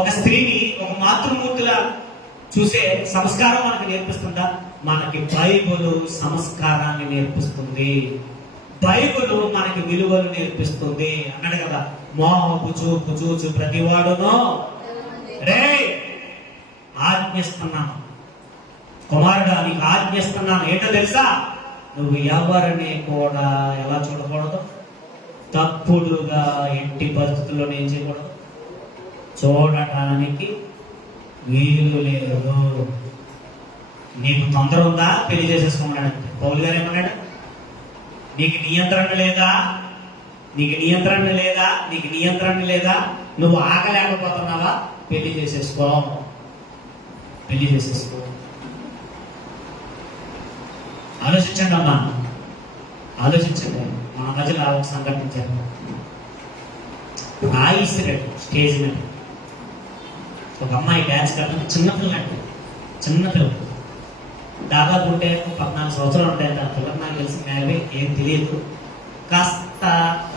ఒక స్త్రీని ఒక మాతృమూర్తిలా చూసే సంస్కారం మనకు నేర్పిస్తుందా? మనకి బైబుల్ సంస్కారాన్ని నేర్పిస్తుంది. బైబుల్ మనకి విలువలు నేర్పిస్తుంది. అన్నాడు కదా, మోహపు చూపు చూచు ప్రతివాడును రే ఆజ్ఞిస్తున్నాను, కుమారుడా నీకు ఆజ్ఞిస్తున్నాను. ఏంటో తెలుసా? నువ్వు ఎవరిని కూడా ఎలా చూడకూడదు, తప్పుడుగా ఎట్టి పరిస్థితుల్లో ఏం చేయకూడదు, చూడటానికి వీలు లేదు. నీకు తొందర ఉందా? పెళ్లి చేసేసుకోమన్నాడు. పౌలు గారు ఏమన్నాడు? నీకు నియంత్రణ లేదా? నువ్వు ఆగలేకపోతున్నావా? పెళ్లి చేసేసుకో. ఆలోచించండి అమ్మా, ఆలోచించండి. మన మధ్యలో ఒక సంఘటించారు. రాయిస్తున్నాడు స్టేజ్ మీద. ఒక అమ్మాయి డ్యాన్స్ కాకుండా చిన్నపిల్ల దాదాపు ఉంటే 14 సంవత్సరాలు ఉంటాయి. ఆ పిల్లలు నాకు తెలిసి మేబీ ఏం తెలియదు. కాస్త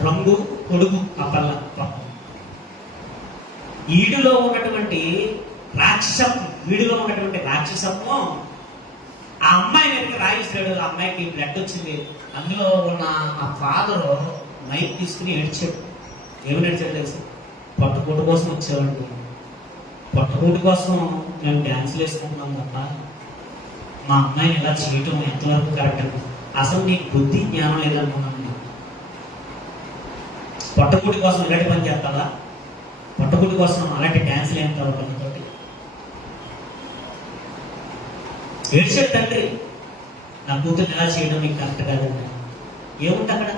రంగు పొడుగు ఆ పిల్ల. వీడిలో ఉన్నటువంటి రాక్షసత్వం ఆ అమ్మాయి మీద రాయిస్తాడు. ఆ అమ్మాయికి బ్లడ్ వచ్చింది. అందులో ఉన్న ఆ ఫాదరు మైక్ తీసుకుని ఏడ్చాడు. ఏమి ఏడ్చాడు తెలుసు? పట్టుకోటు కోసం వచ్చేవాడిని, పట్టుకోటు కోసం మేము డ్యాన్సులు వేసుకుంటున్నాం తప్ప మా అమ్మాయిని ఇలా చేయటం ఎంతవరకు కరెక్ట్? అసలు నీకు బుద్ధి జ్ఞానం లేదనుకున్నాను. పొట్టకూటి కోసం ఇలాంటి పని చేస్తావా? పొట్టకూటి కోసం అలాంటి డ్యాన్సులు ఏం కావాలి తోటి? ఏడ్చాడు తండ్రి, నా కూతురు ఎలా చేయడం నీకు కరెక్ట్ కాదండి. ఏముంది అక్కడ?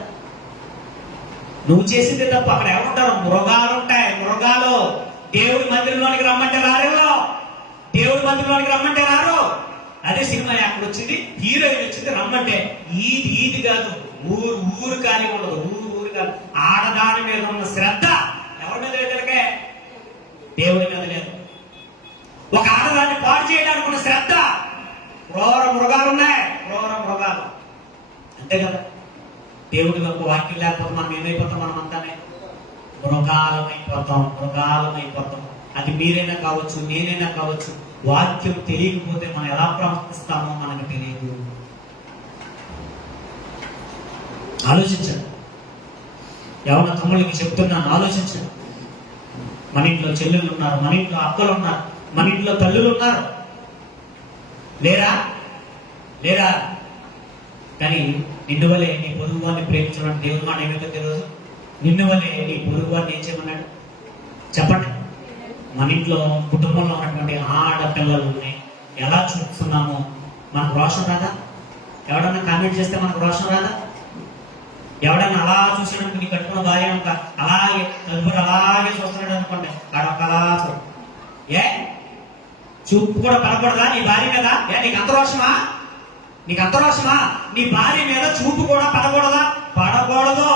నువ్వు చేసిందే తప్ప. అక్కడ ఏమంటారు? మృగాలు ఉంటాయి, మృగాలు. దేవుడి మందిరంలోనికి రమ్మంటే రారేమో, దేవుడి మందిరంలోనికి రమ్మంటే రారు. అదే సినిమా అక్కడ వచ్చింది, హీరోయిన్ వచ్చింది, రమ్మంటే ఈది కాదు, ఊరు కానీ ఉండదు, ఊరు కాదు. ఆడదాని మీద ఉన్న శ్రద్ధ ఎవరి మీద లేదలకే? దేవుడి మీద లేదు. ఒక ఆడదాన్ని పాడు చేయడానికి ఉన్న శ్రద్ధ. క్రూర మృగాలు ఉన్నాయి, క్రూర మృగాలు. అంతే కదా? దేవుడి యొక్క వాక్యం లేకపోతే మనం ఏమైపోతాం? మనం అంతానే మృగాలమైపోతాం, మృగాలమైపోతాం. అది మీరైనా కావచ్చు, నేనైనా కావచ్చు. వాక్యం తెలియకపోతే మనం ఎలా ప్రవర్తిస్తామో మనకు తెలియదు. ఆలోచించండి. ఎవరి తమ్ముళ్ళకి చెప్తున్నాను, ఆలోచించండి. మన ఇంట్లో చెల్లెళ్ళు ఉన్నారు, మన ఇంట్లో అక్కలు ఉన్నారు, మన ఇంట్లో తల్లులు ఉన్నారు. లేరా? లేరా? కానీ నిన్ను వలే నీ పొరుగు వారిని ప్రేమించడం దేవుని మాట ఏమైతే తెలియదు. నిన్ను వలే నీ పొరుగు వారిని ఏం చేయమన్నాడు చెప్పండి. మన ఇంట్లో కుటుంబంలో ఉన్నటువంటి ఆడపిల్లలని ఎలా చూస్తున్నామో మనకు రోషం రాదా? ఎవడన్నా కామెంట్ చేస్తే మనకు రోషం రాదా? ఎవడన్నా అలా చూసినట్టు నీ కట్టుకున్న భార్య అలాగే తదుపరి అలాగే చూస్తున్నాడు అనుకోండి, అలా ఏ చూపు కూడా పడకూడదా నీ భార్య మీద? నీకు అంత రోషమా? నీకు అంత రోషమా? నీ భార్య మీద చూపు కూడా పడకూడదా? పడకూడదు,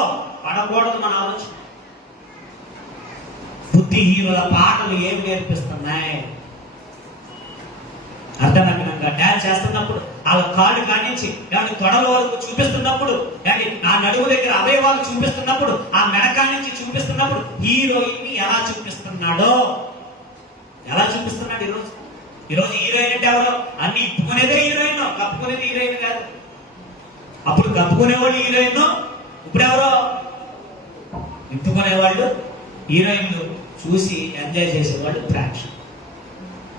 పడకూడదు. మన ఆలోచన. బుద్ధిహీనుల పాటలు ఏం నేర్పిస్తున్నాయి? అర్థమైనాక డాన్స్ చేస్తున్నప్పుడు వాళ్ళ కాళ్ళు కానించి తొడల వరకు చూపిస్తున్నప్పుడు, ఆ నడుము దగ్గర అవయవాలు చూపిస్తున్నప్పుడు, ఆ మెడకా నుంచి చూపిస్తున్నప్పుడు హీరోయిన్ ఎలా చూపిస్తున్నాడో, ఎలా చూపిస్తున్నాడు ఈరోజు హీరోయిన్ అంటే ఎవరో? అన్ని ఇప్పుకునేదే హీరోయిన్, కప్పుకునేది హీరోయిన్ కాదు. అప్పుడు కప్పుకునేవాళ్ళు హీరోయిన్, ఇప్పుడు ఎవరో ఇప్పుకునేవాళ్ళు హీరోయిన్లు. చూసి ఎంజాయ్ చేసేవాళ్ళు ప్రేక్షకులు.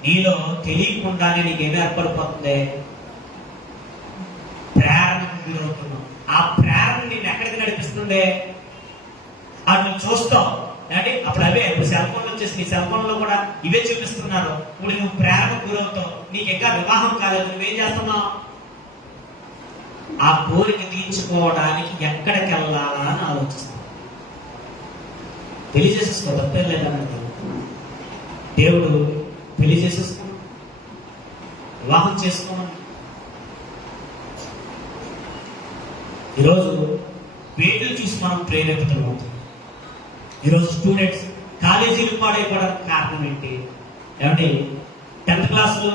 నీలో తెలియకుండానే నీకేమీ ఏర్పడిపోతుంది? ప్రేరణకు గురవుతున్నావు. ఆ ప్రేరణ నేను ఎక్కడికి నడిపిస్తుంది? అటు చూస్తావు అంటే అప్పుడు అవే. ఇప్పుడు సెల్ ఫోన్లు వచ్చేసి నీ సెల్ ఫోన్ లో కూడా ఇవే చూపిస్తున్నారు. ఇప్పుడు నువ్వు ప్రేరణకు గురవుతావు. నీకు ఇంకా వివాహం కాలేదు, నువ్వేం చేస్తున్నావు? ఆ కోరిక తీర్చుకోవడానికి ఎక్కడికి వెళ్ళాలా అని ఆలోచిస్తావు. పెళ్లి చేసేసుకో, తప్పేం లేదన్నది. దేవుడు పెళ్లి చేసేసుకో, వివాహం చేసుకోమని. ఈరోజు వేడులు చూసి మనం ప్రేరేపితమవుతాం. ఈరోజు స్టూడెంట్స్ కాలేజీలు పాడైపోవడానికి కారణం ఏంటి? ఏమంటే 10th క్లాసులు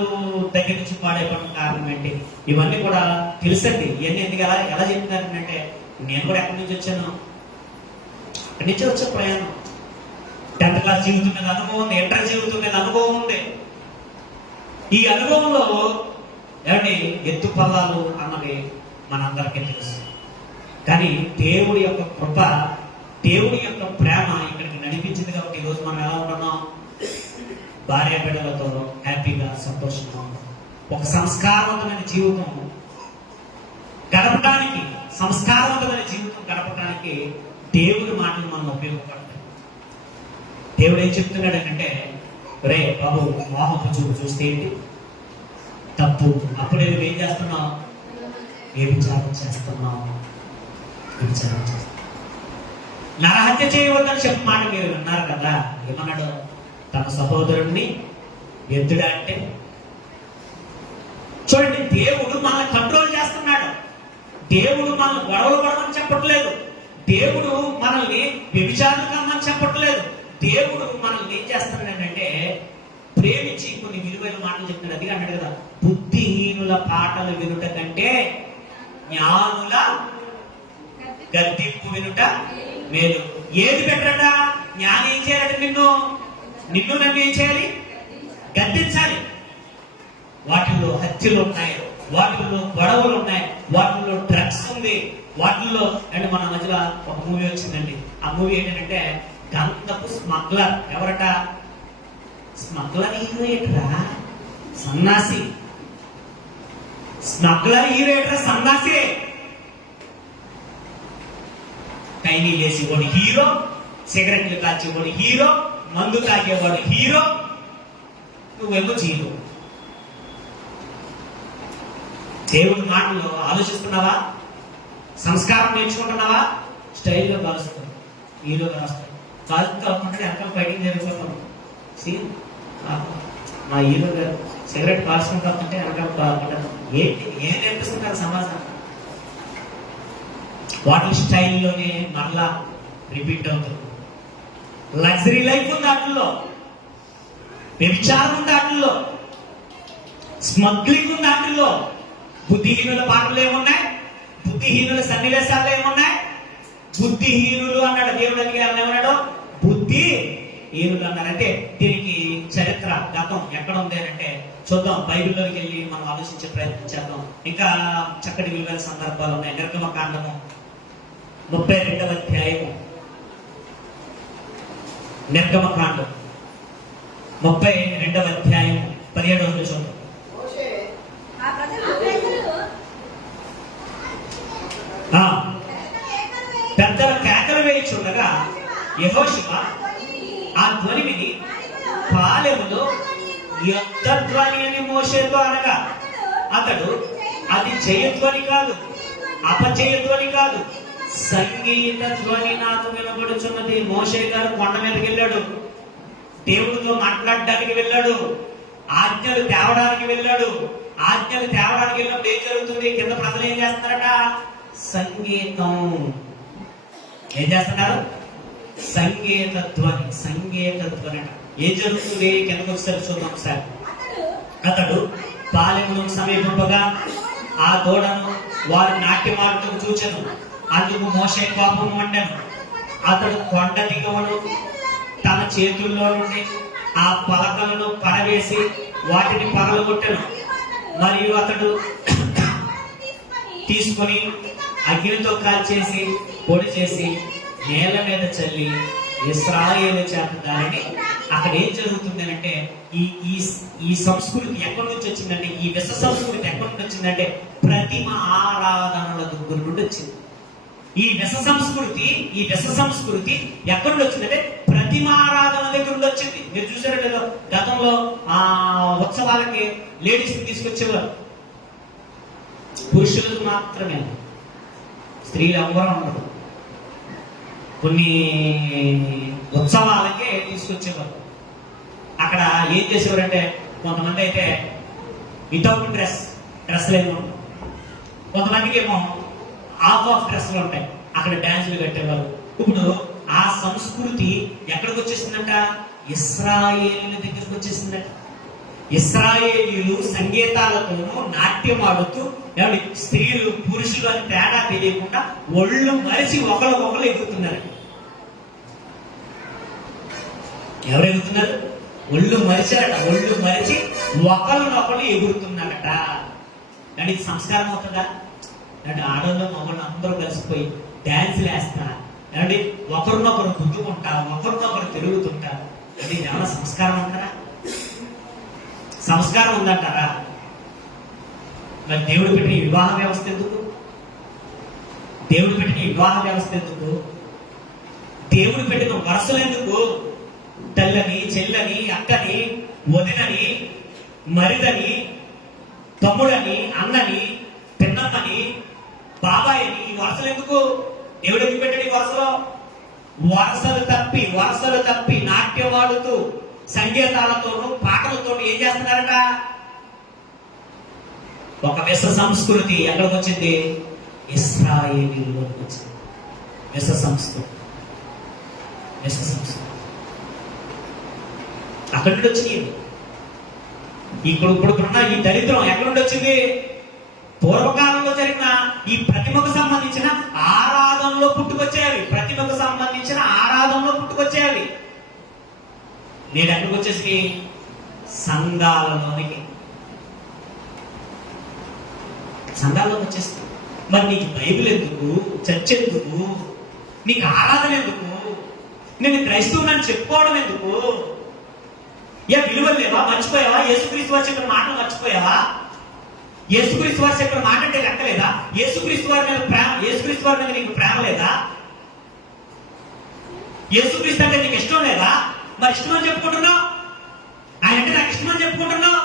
దగ్గర నుంచి పాడైపోవడానికి కారణం ఏంటి? ఇవన్నీ కూడా తెలుసండి. ఇవన్నీ ఎందుకు ఎలా చెప్తున్నారంటే, నేను కూడా ఎక్కడి నుంచి వచ్చాను, అక్కడి నుంచే వచ్చే ప్రయాణం. 10th క్లాస్ జీవితం మీద అనుభవం ఉంది, ఇంటర్ జీవితం మీద అనుభవం ఉంది. ఈ అనుభవంలో ఏమండి ఎత్తు పల్లాలు అన్నది మనందరికీ తెలుసు. కానీ దేవుడి యొక్క కృప, దేవుడి యొక్క ప్రేమ ఇక్కడికి నడిపించింది. కాబట్టి ఈరోజు మనం ఎలా ఉంటున్నాం? భార్య బిడ్డలతో హ్యాపీగా, సంతోషంగా ఉన్నాం. ఒక సంస్కారవంతమైన జీవితం గడపడానికి, సంస్కారవంతమైన జీవితం గడపడానికి దేవుడి మాటలు మనం ఉపయోగపడతాయి. దేవుడు ఏం చెప్తున్నాడు అంటే, రే బాబు, మోహపు చూపు చూస్తే ఏంటి? తప్పు. అప్పుడే నువ్వు ఏం చేస్తున్నావు? వ్యభిచారం చేస్తున్నావు. వ్యభిచారం చేస్తున్నావు. నరహత్య చేయవద్దని చెప్పి మాట మీరు విన్నారు కదా. ఏమన్నాడు? తన సహోదరుణ్ణి ఎద్దుడా అంటే. చూడండి, దేవుడు మనల్ని కంట్రోల్ చేస్తున్నాడు. దేవుడు మనల్ని గొడవలు పడమని చెప్పట్లేదు. దేవుడు మనల్ని వ్యభిచారం కమ్మని చెప్పట్లేదు. దేవుడు మనల్ని ఏం చేస్తున్నాడంటే ప్రేమించి కొన్ని విలువైన మాటలు చెప్తున్నాడు. అది అన్నాడు కదా, బుద్ధిహీనుల పాటలు వినుట కంటే జ్ఞానుల గద్దింపు వినుట మేలు. ఏది బెటరట? జ్ఞానం ఏం చేయాలంటే నిన్ను నన్ను ఏం చేయాలి? గద్దించాలి. వాటిల్లో హత్యలు ఉన్నాయి, వాటిల్లో గొడవలు ఉన్నాయి, వాటిల్లో డ్రగ్స్ ఉంది, వాటిల్లో అంటే మన మధ్యలో ఒక మూవీ వచ్చిందండి. ఆ మూవీ ఏంటంటే గంధపు స్మగ్లర్. ఎవరట? స్మగ్లర్ హీరో ఏట్రా సన్నాసి. స్మగ్లర్ హీరో ఏట్రా సన్నాసి. కైనీ లేసి వాడు హీరో, సిగరెట్లు కాల్చేవాడు హీరో, మందు తాగేవాడు హీరో, నువ్వేమో జీరో. దేవుడి మాటలు ఆలోచిస్తున్నావా? సంస్కారం నేర్చుకుంటున్నావా? స్టైల్గా కాలుస్తావు, హీరోగా రాస్తావు. కాలుస్తూ అవ్వకుండా వెనకాల ఫైటింగ్ జరిగిపోతాం. మా హీరో గారు సిగరెట్ కాల్చుకుంటా ఉంటే వెనకాల ఏంటి ఏం నేర్పిస్తున్నారు సమాజం? వాటి స్టైల్లోనే మరలా రిపీట్ అవుతుంది. లగ్జరీ లైఫ్ ఉంది వాటిల్లో, వ్యభిచారం ఉంది వాటిల్లో, స్మగ్లింగ్ ఉంది వాటిల్లో. బుద్ధిహీనుల పాటలు ఏమున్నాయి? బుద్ధిహీనుల సన్నివేశాలు ఏమున్నాయి? బుద్ధిహీనులు అన్నాడు దేవుడు. అడిగారు ఏమన్నాడు? బుద్ధిహీనులు అన్నారు. అంటే దీనికి చరిత్ర గతం ఎక్కడ ఉంది అంటే చూద్దాం. బైబిల్లోకి వెళ్ళి మనం ఆలోచించే ప్రయత్నం చేద్దాం. ఇంకా చక్కటి విలువైన సందర్భాలు ఉన్నాయి. నిర్గమకాండము 32వ అధ్యాయము, నిర్గమకాండం 32వ అధ్యాయం 17వ వచనం. పెద్దల కేకలు వేయిచుండగా యెహోషువ ఆ ధ్వని విని పాలెములో యుద్ధ ధ్వని అని మోషేతో అనగా అతడు అది జయధ్వని కాదు, అపజయధ్వని కాదు, సంగీత ధ్వని నాకు వినబడుచున్నది. మోషే గారు కొండ మీదకి వెళ్ళాడు, దేవుడితో మాట్లాడడానికి వెళ్ళాడు, ఆజ్ఞలు తేవడానికి వెళ్ళాడు. ఆజ్ఞలు తేవడానికి వెళ్ళినప్పుడు ఏం జరుగుతుంది? కింద ప్రజలు ఏం చేస్తున్నారట? సంగీతం. ఏం చేస్తున్నారు? సంగీత ధ్వని. సంగీత ధ్వని అంట. ఏం జరుగుతుంది? కిందకు ఒకసారి చూద్దాం సార్. అతడు పాలెమును సమీపింపగా ఆ దూడను వారు నాట్యమాడుతూ చూచెను. అందుకు మోషే కోపం వండెను. అతడు కొండ దిగువను తన చేతుల్లో నుండి ఆ పలకలను పడవేసి వాటిని పగలగొట్టెను. మరియు అతడు తీసుకొని అగ్నితో కాల్చేసి పొడి చేసి నేల మీద చల్లి ఇశ్రాయేలు చేత దానిని. అక్కడ ఏం జరుగుతుంది అంటే ఈ సంస్కృతి ఎక్కడి నుంచి వచ్చిందంటే, ఈ విశ్వ సంస్కృతి ఎక్కడి నుంచి వచ్చిందంటే ప్రతిమ ఆరాధనల దగ్గర నుండి వచ్చింది. ఈ విశ్వ సంస్కృతి ఎక్కడి నుండి వచ్చిందంటే ప్రతిమారాధన దగ్గర నుండి వచ్చింది. మీరు చూసారో లేదో, గతంలో ఆ ఉత్సవాలకి లేడీస్ తీసుకొచ్చేవారు, పురుషులకు మాత్రమే, స్త్రీలు ఎవరు ఉండరు. కొన్ని ఉత్సవాలకే తీసుకొచ్చేవారు. అక్కడ ఏం చేసేవారంటే కొంతమంది అయితే వితౌట్ డ్రెస్లు ఏమో, కొంతమందికి ఏమో ఆఫ్ డ్రెస్లు ఉంటాయి, అక్కడ డ్యాన్సులు కట్టేవారు. ఇప్పుడు ఆ సంస్కృతి ఎక్కడికి వచ్చేసిందంట? ఇశ్రాయేలీల దగ్గరికి వచ్చేసిందంట. ఇశ్రాయేలీలు సంగీతాలతోనూ నాట్యం ఆడుతూ స్త్రీలు పురుషులు అని తేడా తెలియకుండా ఒళ్ళు మరిచి ఒకళ్ళు ఎగురుతున్నారు. ఎవరు ఎగురుతున్నారు? ఒళ్ళు మరిచారట. ఒళ్ళు మరిచి ఒకళ్ళనొకళ్ళు ఎగురుతున్నారట. అంటే ఇది సంస్కారం అవుతుందా? అంటే ఆడవాళ్ళు మగవాళ్ళు అందరూ కలిసిపోయి డ్యాన్సులు వేస్తా, అంటే ఒకరినొకరు గుద్దుకుంటా, ఒకరినొకరు తిరుగుతుంటా. అంటే ఇది ఏమైనా సంస్కారం అంటారా? సంస్కారం ఉందంటారా? మరి దేవుడు పెట్టిన వివాహ వ్యవస్థ ఎందుకు? దేవుడు పెట్టిన వివాహ వ్యవస్థ ఎందుకు? దేవుడు పెట్టిన వరసలు ఎందుకు? తల్లని, చెల్లని, అక్కని, వదినని, మరిదని, తమ్ముడని, అన్నని, పిన్నమ్మని, బాబాయిని, ఈ వరసలు ఎందుకు? దేవుడు ఎందుకు పెట్టాడు ఈ వరసలో? వరసలు తప్పి నాట్యం ఆడుతూ సంగీతాలతోనూ పాటలతోనూ ఏం చేస్తున్నారట? ఒక విశ్వ సంస్కృతి ఎక్కడికి వచ్చింది? ఇశ్రాయేలీలోకి వచ్చింది. విశ్వ సంస్కృతి అక్కడి నుండి వచ్చింది. ఇప్పుడున్న ఈ దరిద్రం ఎక్కడి నుండి వచ్చింది? పూర్వకాలంలో జరిగిన ఈ ప్రతిమకు సంబంధించిన ఆరాధనలో పుట్టుకొచ్చేవి. నేను ఎక్కడికి వచ్చేసి సంఘాలలోకి వచ్చేసి. మరి నీకు బైబిల్ ఎందుకు? చర్చ్ ఎందుకు? నీకు ఆరాధన ఎందుకు? నేను క్రైస్తవునని చెప్పుకోవడం ఎందుకు? విలువలు లేవా? మర్చిపోయావా? యేసుక్రీస్తు వారు చెప్పిన మాటలు మర్చిపోయావా? యేసుక్రీస్తు వారు చెప్పిన మాట అంటే లెక్కలేదా? యేసుక్రీస్తు వారి మీద నీకు ప్రేమ లేదా? యేసుక్రీస్తు అంటే నీకు ఇష్టం లేదా? మరి ఇష్టమని చెప్పుకుంటున్నావు. ఆయన అంటే నాకు ఇష్టమని చెప్పుకుంటున్నావు.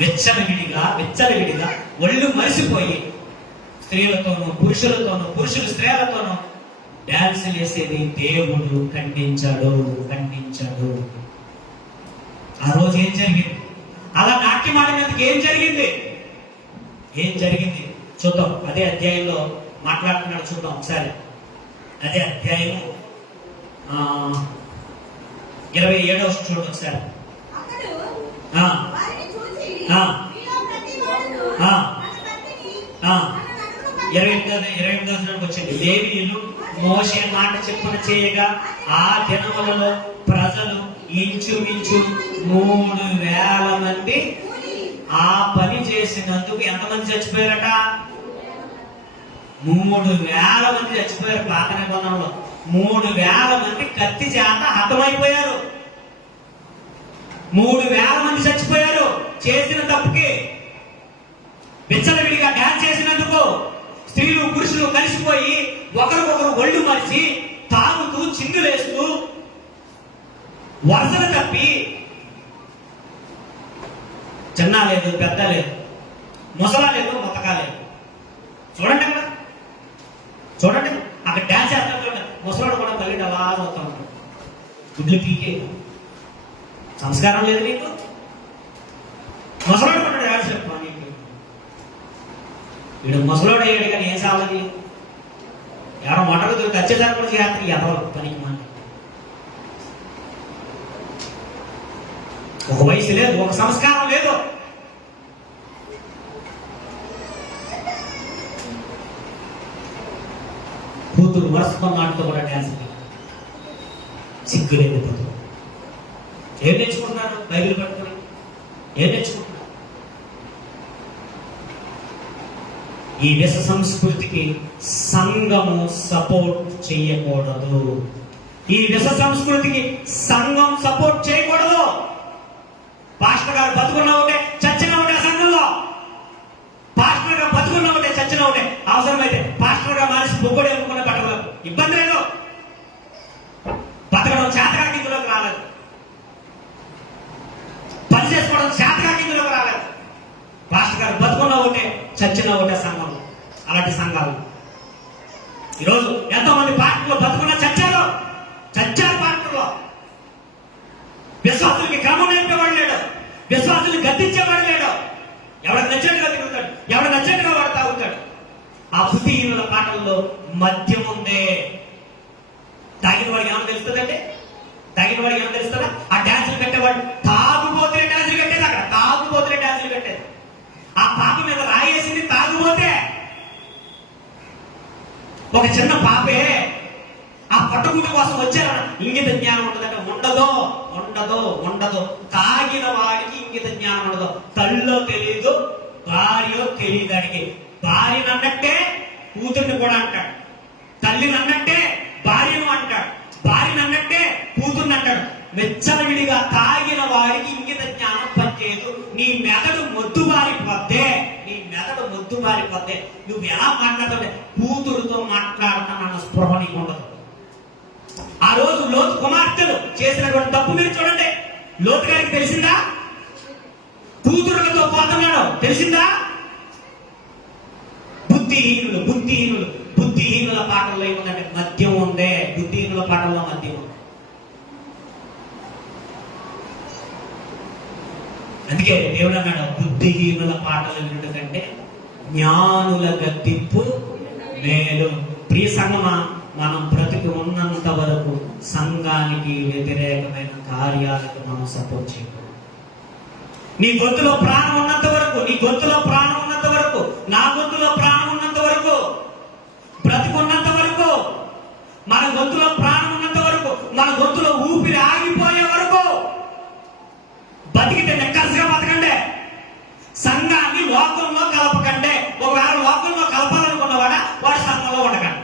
విచ్చలవిడిగా ఒళ్ళు మరిసిపోయి స్త్రీలతోనూ పురుషులు స్త్రీలతోనూ డాన్సులు వేసేది దేవుడు ఖండించాడు. ఆ రోజు ఏం జరిగింది? అలా నాట్యం ఆడినందుకు ఏం జరిగింది చూద్దాం. అదే అధ్యాయంలో మాట్లాడుతున్నాడు, చూద్దాం ఒకసారి. అదే అధ్యాయం 27వ చూడండి ఒకసారి. 28వ వచ్చింది. లేవీయులు మోషే మాట చెప్పున చేయగా ఆ దినములలో ప్రజలు ఇంచుమించు 3,000 మంది ఆ పని చేసినందుకు ఎంతమంది చచ్చిపోయారట? 3,000 మంది చచ్చిపోయారు. పాత నిబంధనలో 3,000 మంది కత్తి చేత హతమైపోయారు. 3,000 మంది చచ్చిపోయారు చేసిన తప్పుకి. విచ్చలవిడిగా డాన్స్ చేసినందుకు స్త్రీలు పురుషులు కలిసిపోయి ఒకరికొకరు ఒళ్ళు మరిచి తాగుతూ చిందులేస్తూ వరుసలు తప్పి, చిన్న లేదు, పెద్ద లేదు, ముసలా లేదు, ముతకా లేదు. చూడండి అక్కడ డాన్స్ చేస్తాడు. ముసలాడు కూడా తల్లి అలా అవుతా ఉంటాడు. గుడ్లు పీకే సంస్కారం లేదు నీకు. ముసలాడు కూడా డాన్స్ చెప్తాను నీకు. వీడు ముసలాడు అయ్యాడు కానీ ఏం సావది. ఎవరో మొట్టకు దొరికి వచ్చేసారి కూడా చేస్తారు ఎవరో పనికి మాట. ఒక వయసు లేదు, ఒక సంస్కారం లేదు. కూతురు వరుసకొని నాటితో కూడా డ్యాన్స్ సిగ్గు లేదు. ఏం నేర్చుకుంటున్నారు? బైబిల్ పట్టుకుని ఏం నేర్చుకుంటున్నారు? ఈ విష సంస్కృతికి సంఘము సపోర్ట్ చేయకూడదు. ఈ విష సంస్కృతికి సంఘం సపోర్ట్ చేయకూడదు. పాస్టర్ గారు బతుకున్నా ఉంటే చచ్చిన ఉంటే సంఘంలో, పాస్టర్ గారు బతుకున్నా ఉంటే చచ్చిన ఉంటే, అవసరమైతే పాస్టర్ గా మనిషి పొగ్గుడు ఎన్నుకున్న పట్టలేదు, ఇబ్బంది లేదు. బతకడం చేతగా కిందలోకి రాలేదు, పని చేసుకోవడం చేతగా కిందలోకి రాలేదు. పాస్టర్ గారు బతుకున్నా ఉంటే చచ్చిన ఉంటే సంఘంలో. అలాంటి సంఘాలు ఈరోజు ఎంతో మంది పాస్టర్లు బతుకున్నా చచ్చారు పాస్టర్లో. విశ్వాసులకి క్రమం నేర్పేవాడు లేడు, విశ్వాసులు గద్దించేవాడు లేడు. ఎవరికి నచ్చినట్టుగా తిరుగుతాడు, ఎవరికి నచ్చినట్టుగా వాడు తాగుతాడు. ఆ బుద్ధిహీనుల పాటల్లో మద్యం ఉందే. తాగిన వాడికి ఏమైనా తెలుస్తుందంటే? ఆ డాన్సులు కట్టేవాడు తాగుబోతులే డాన్సులు కట్టేది. అక్కడ తాగుబోతులే డాన్సులు కట్టేది. ఆ పాప మీద రాయేసింది తాగుబోతే. ఒక చిన్న పాపే ఆ పట్టుకుంట కోసం వచ్చారన్న ఇంగిత జ్ఞానం ఉండదంటే ఉండదు. తాగిన వాడికి ఇంగిత జ్ఞానం ఉండదు. తల్లో తెలియదు, భార్యో తెలియదు. అడిగి భార్యను అన్నట్టే కూతుర్ని కూడా అంటాడు, తల్లిని అన్నట్టే భార్యను అంటాడు, భార్యను అన్నట్టే కూతుర్ని అంటాడు. వెచ్చలవిడిగా తాగిన వాడికి ఇంగిత జ్ఞానం పనిచేయదు. నీ మెదడు మొద్దుబారిపోతే నువ్వు ఎలా మాట్లాడతావు? కూతురుతో మాట్లాడతానన్న స్పృహ నీకు ఉండదు. ఆ రోజు లోతు కుమార్తెలు చేసినటువంటి తప్పు మీరు చూడండి. లోతు గారికి తెలిసిందా? కూతురులతో పోతున్నాడు, తెలిసిందా? బుద్ధిహీనుల పాటల్లో ఏముందంటే మద్యం ఉందే. బుద్ధిహీనుల పాటల్లో మద్యం ఉంది. అందుకే దేవుడు అన్నాడు, బుద్ధిహీనుల పాటలు వినుట కంటే జ్ఞానుల గద్దింపు మేలు. ప్రియ సంగమా, మనం బ్రతికి ఉన్నంత వరకు సంఘానికి వ్యతిరేకమైన కార్యాలకు మనం సపోర్ట్ చేయకూడదు. నీ గొంతులో ప్రాణం ఉన్నంత వరకు, నా గొంతులో ప్రాణం ఉన్నంత వరకు, బ్రతికున్నంత వరకు, మన గొంతులో ప్రాణం ఉన్నంత వరకు, మన గొంతులో ఊపిరి ఆగిపోయే వరకు బతికితే నెక్కర్స్గా బతకండి. సంఘాన్ని లోకంలో కలపకండి. ఒకవేళ లోకంలో కలపాలనుకున్నవాడా వాడు సంఘంలో ఉండకండి.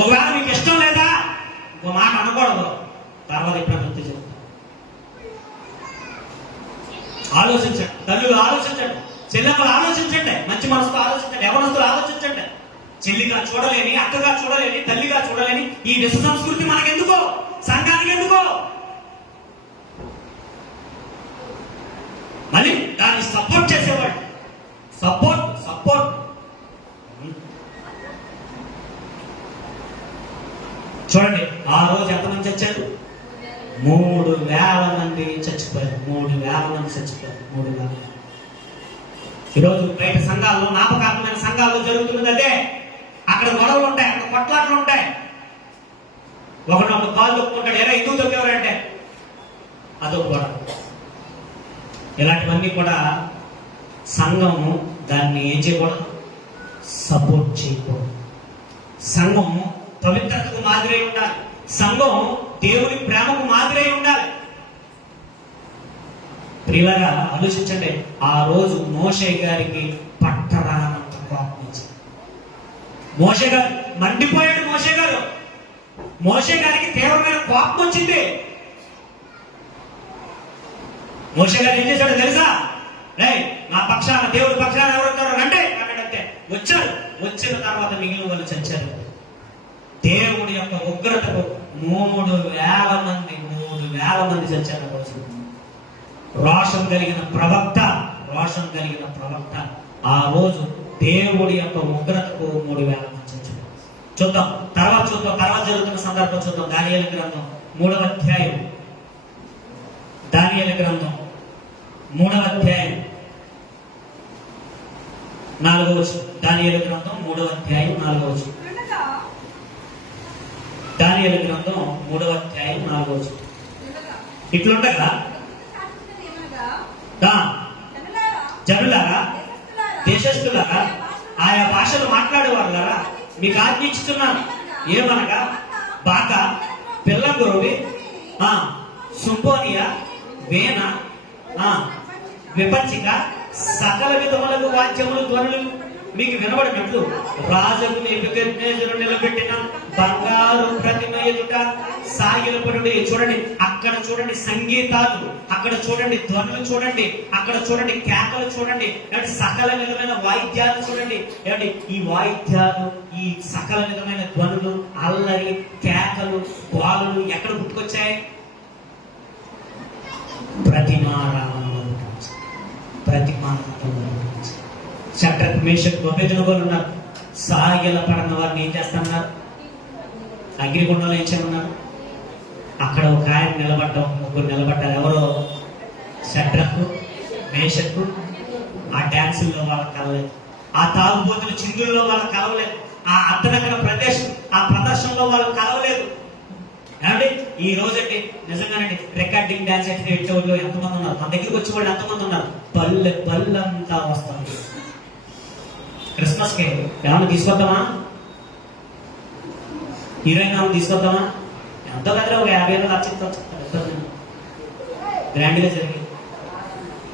ఒకవేళ మీకు ఇష్టం లేదా ఒక మాట అనకూడదు. తర్వాత ఇప్పుడు గుర్తు చెప్తాను. ఆలోచించండి, తల్లులు ఆలోచించండి, చెల్లెమ్మలు ఆలోచించండి, మంచి మనసుతో ఆలోచించండి, ఎవరినొస్తులు ఆలోచించండి. చెల్లిగా చూడలేని, అక్కగా చూడలేని, తల్లిగా చూడలేని ఈ విశ్వ సంస్కృతి మనకెందుకో, సంఘానికి ఎందుకో? మళ్ళీ దాన్ని సపోర్ట్ చేసేవాడు. సపోర్ట్ చూడండి, ఆ రోజు ఎంతమంది చచ్చారు? 3,000 మంది చచ్చిపోయారు. 3,000 మంది చచ్చిపోయారు. 3,000. ఈరోజు బయట సంఘాల్లో, నామకాత్మైన సంఘాల్లో జరుగుతున్నది అదే. అక్కడ గొడవలు ఉంటాయి, అక్కడ కొట్లాటలు ఉంటాయి. ఒకడు కాలు తొక్కుంటాడు, ఎలా ఎందుకు తొక్కేవారంటే అదొక గొడవ. ఇలాంటివన్నీ కూడా సంఘము దాన్ని ఏం చేయకూడదు, సపోర్ట్ చేయకూడదు. సంఘం పవిత్రతకు మాదిరై ఉండాలి. సంఘం దేవుని ప్రేమకు మాదిరై ఉండాలి. ప్రియులారా, ఆలోచించండి. ఆ రోజు మోషే గారికి పట్టరానంత కోపం వచ్చింది. మోషే గారు మండిపోయాడు. మోషే గారికి తీవ్రమైన కోపం వచ్చింది. మోషే గారు ఏం చేశాడో తెలుసా? నా పక్షాన, దేవుడి పక్షాన ఎవరున్నారో రండి అన్నాడంతే. వచ్చారు. వచ్చిన తర్వాత మిగిలిన వాళ్ళు చచ్చారు. దేవుడి యొక్క ఉగ్రతకు 3,000 మంది చచ్చారు. రోషం కలిగిన ప్రవక్త ఆ రోజు దేవుడి యొక్క ఉగ్రతకు 3,000 మంది చచ్చారు. చూద్దాం తర్వాత జరుగుతున్న సందర్భం చూద్దాం. దానియేలు గ్రంథం 3వ అధ్యాయం. దానియేలు గ్రంథం 3వ అధ్యాయం 4వ వచనం. దానియేలు గ్రంథం 3వ అధ్యాయం 4వ వచనం. దానియేలు గ్రంథం 3వ అధ్యాయం 4వ వచనం. ఇట్లుండగా జనులారా, దేశస్థులారా, ఆయా భాషలు మాట్లాడేవాళ్ళారా, మీకు ఆజ్ఞిస్తున్నాను. ఏమనగా బాక, పిల్లగురువి, సుంపోనియా, వీణ, విపంచిక, సకల విధములకు వాద్యములు, ధ్వనులు మీకు వినబడినట్లు రాజుకు నెబుకద్నెజరు నిలబెట్టిన బంగారు ప్రతిమ ఎదుట సాగిలపడి. చూడండి, అక్కడ చూడండి సంగీతాలు, అక్కడ చూడండి ధ్వనులు, చూడండి అక్కడ చూడండి కేకలు, చూడండి సకల విధమైన వాయిద్యాలు, చూడండి ఈ వాయిద్యాలు, ఈ సకల విధమైన ధ్వనులు, అల్లరి, కేకలు, గోలలు ఎక్కడ పుట్టుకొచ్చాయి? ప్రతిమారామంలో షడ్రక్, మేషక్, అబేద్నెగో ఉన్నారు. సాగిల పడిన వారిని ఏం చేస్తున్నారు? అగ్నిగుండంలో ఏం చేయమన్నారు? అక్కడ ఒక ఆయన నిలబడ్డాం, ముగ్గురు నిలబడ్డారు. ఎవరో షడ్రక్, మేషక్. ఆ డ్యాన్సుల్లో వాళ్ళకి కలవలేదు, ఆ తాగుబోతుల చిందుల్లో వాళ్ళకి కలవలేదు, ఆ అర్ధనగర ప్రదర్శనలో వాళ్ళకి కలవలేదు. ఏమండి ఈ రోజండి నిజంగానండి రికార్డింగ్ డాన్స్ అయితే వాళ్ళు ఎంతమంది ఉన్నారు? మన దగ్గరికి వచ్చే వాళ్ళు ఎంతమంది ఉన్నారు? పల్లెంతా వస్తుంది. క్రిస్మస్ కి ఏమన్నా తీసుకొద్దామా? హీరోయిన్ ఏమన్నా తీసుకొద్దామా? ఎంతో కదా ఒక 50,000 ఖర్చు గ్రాండ్ గా జరిగి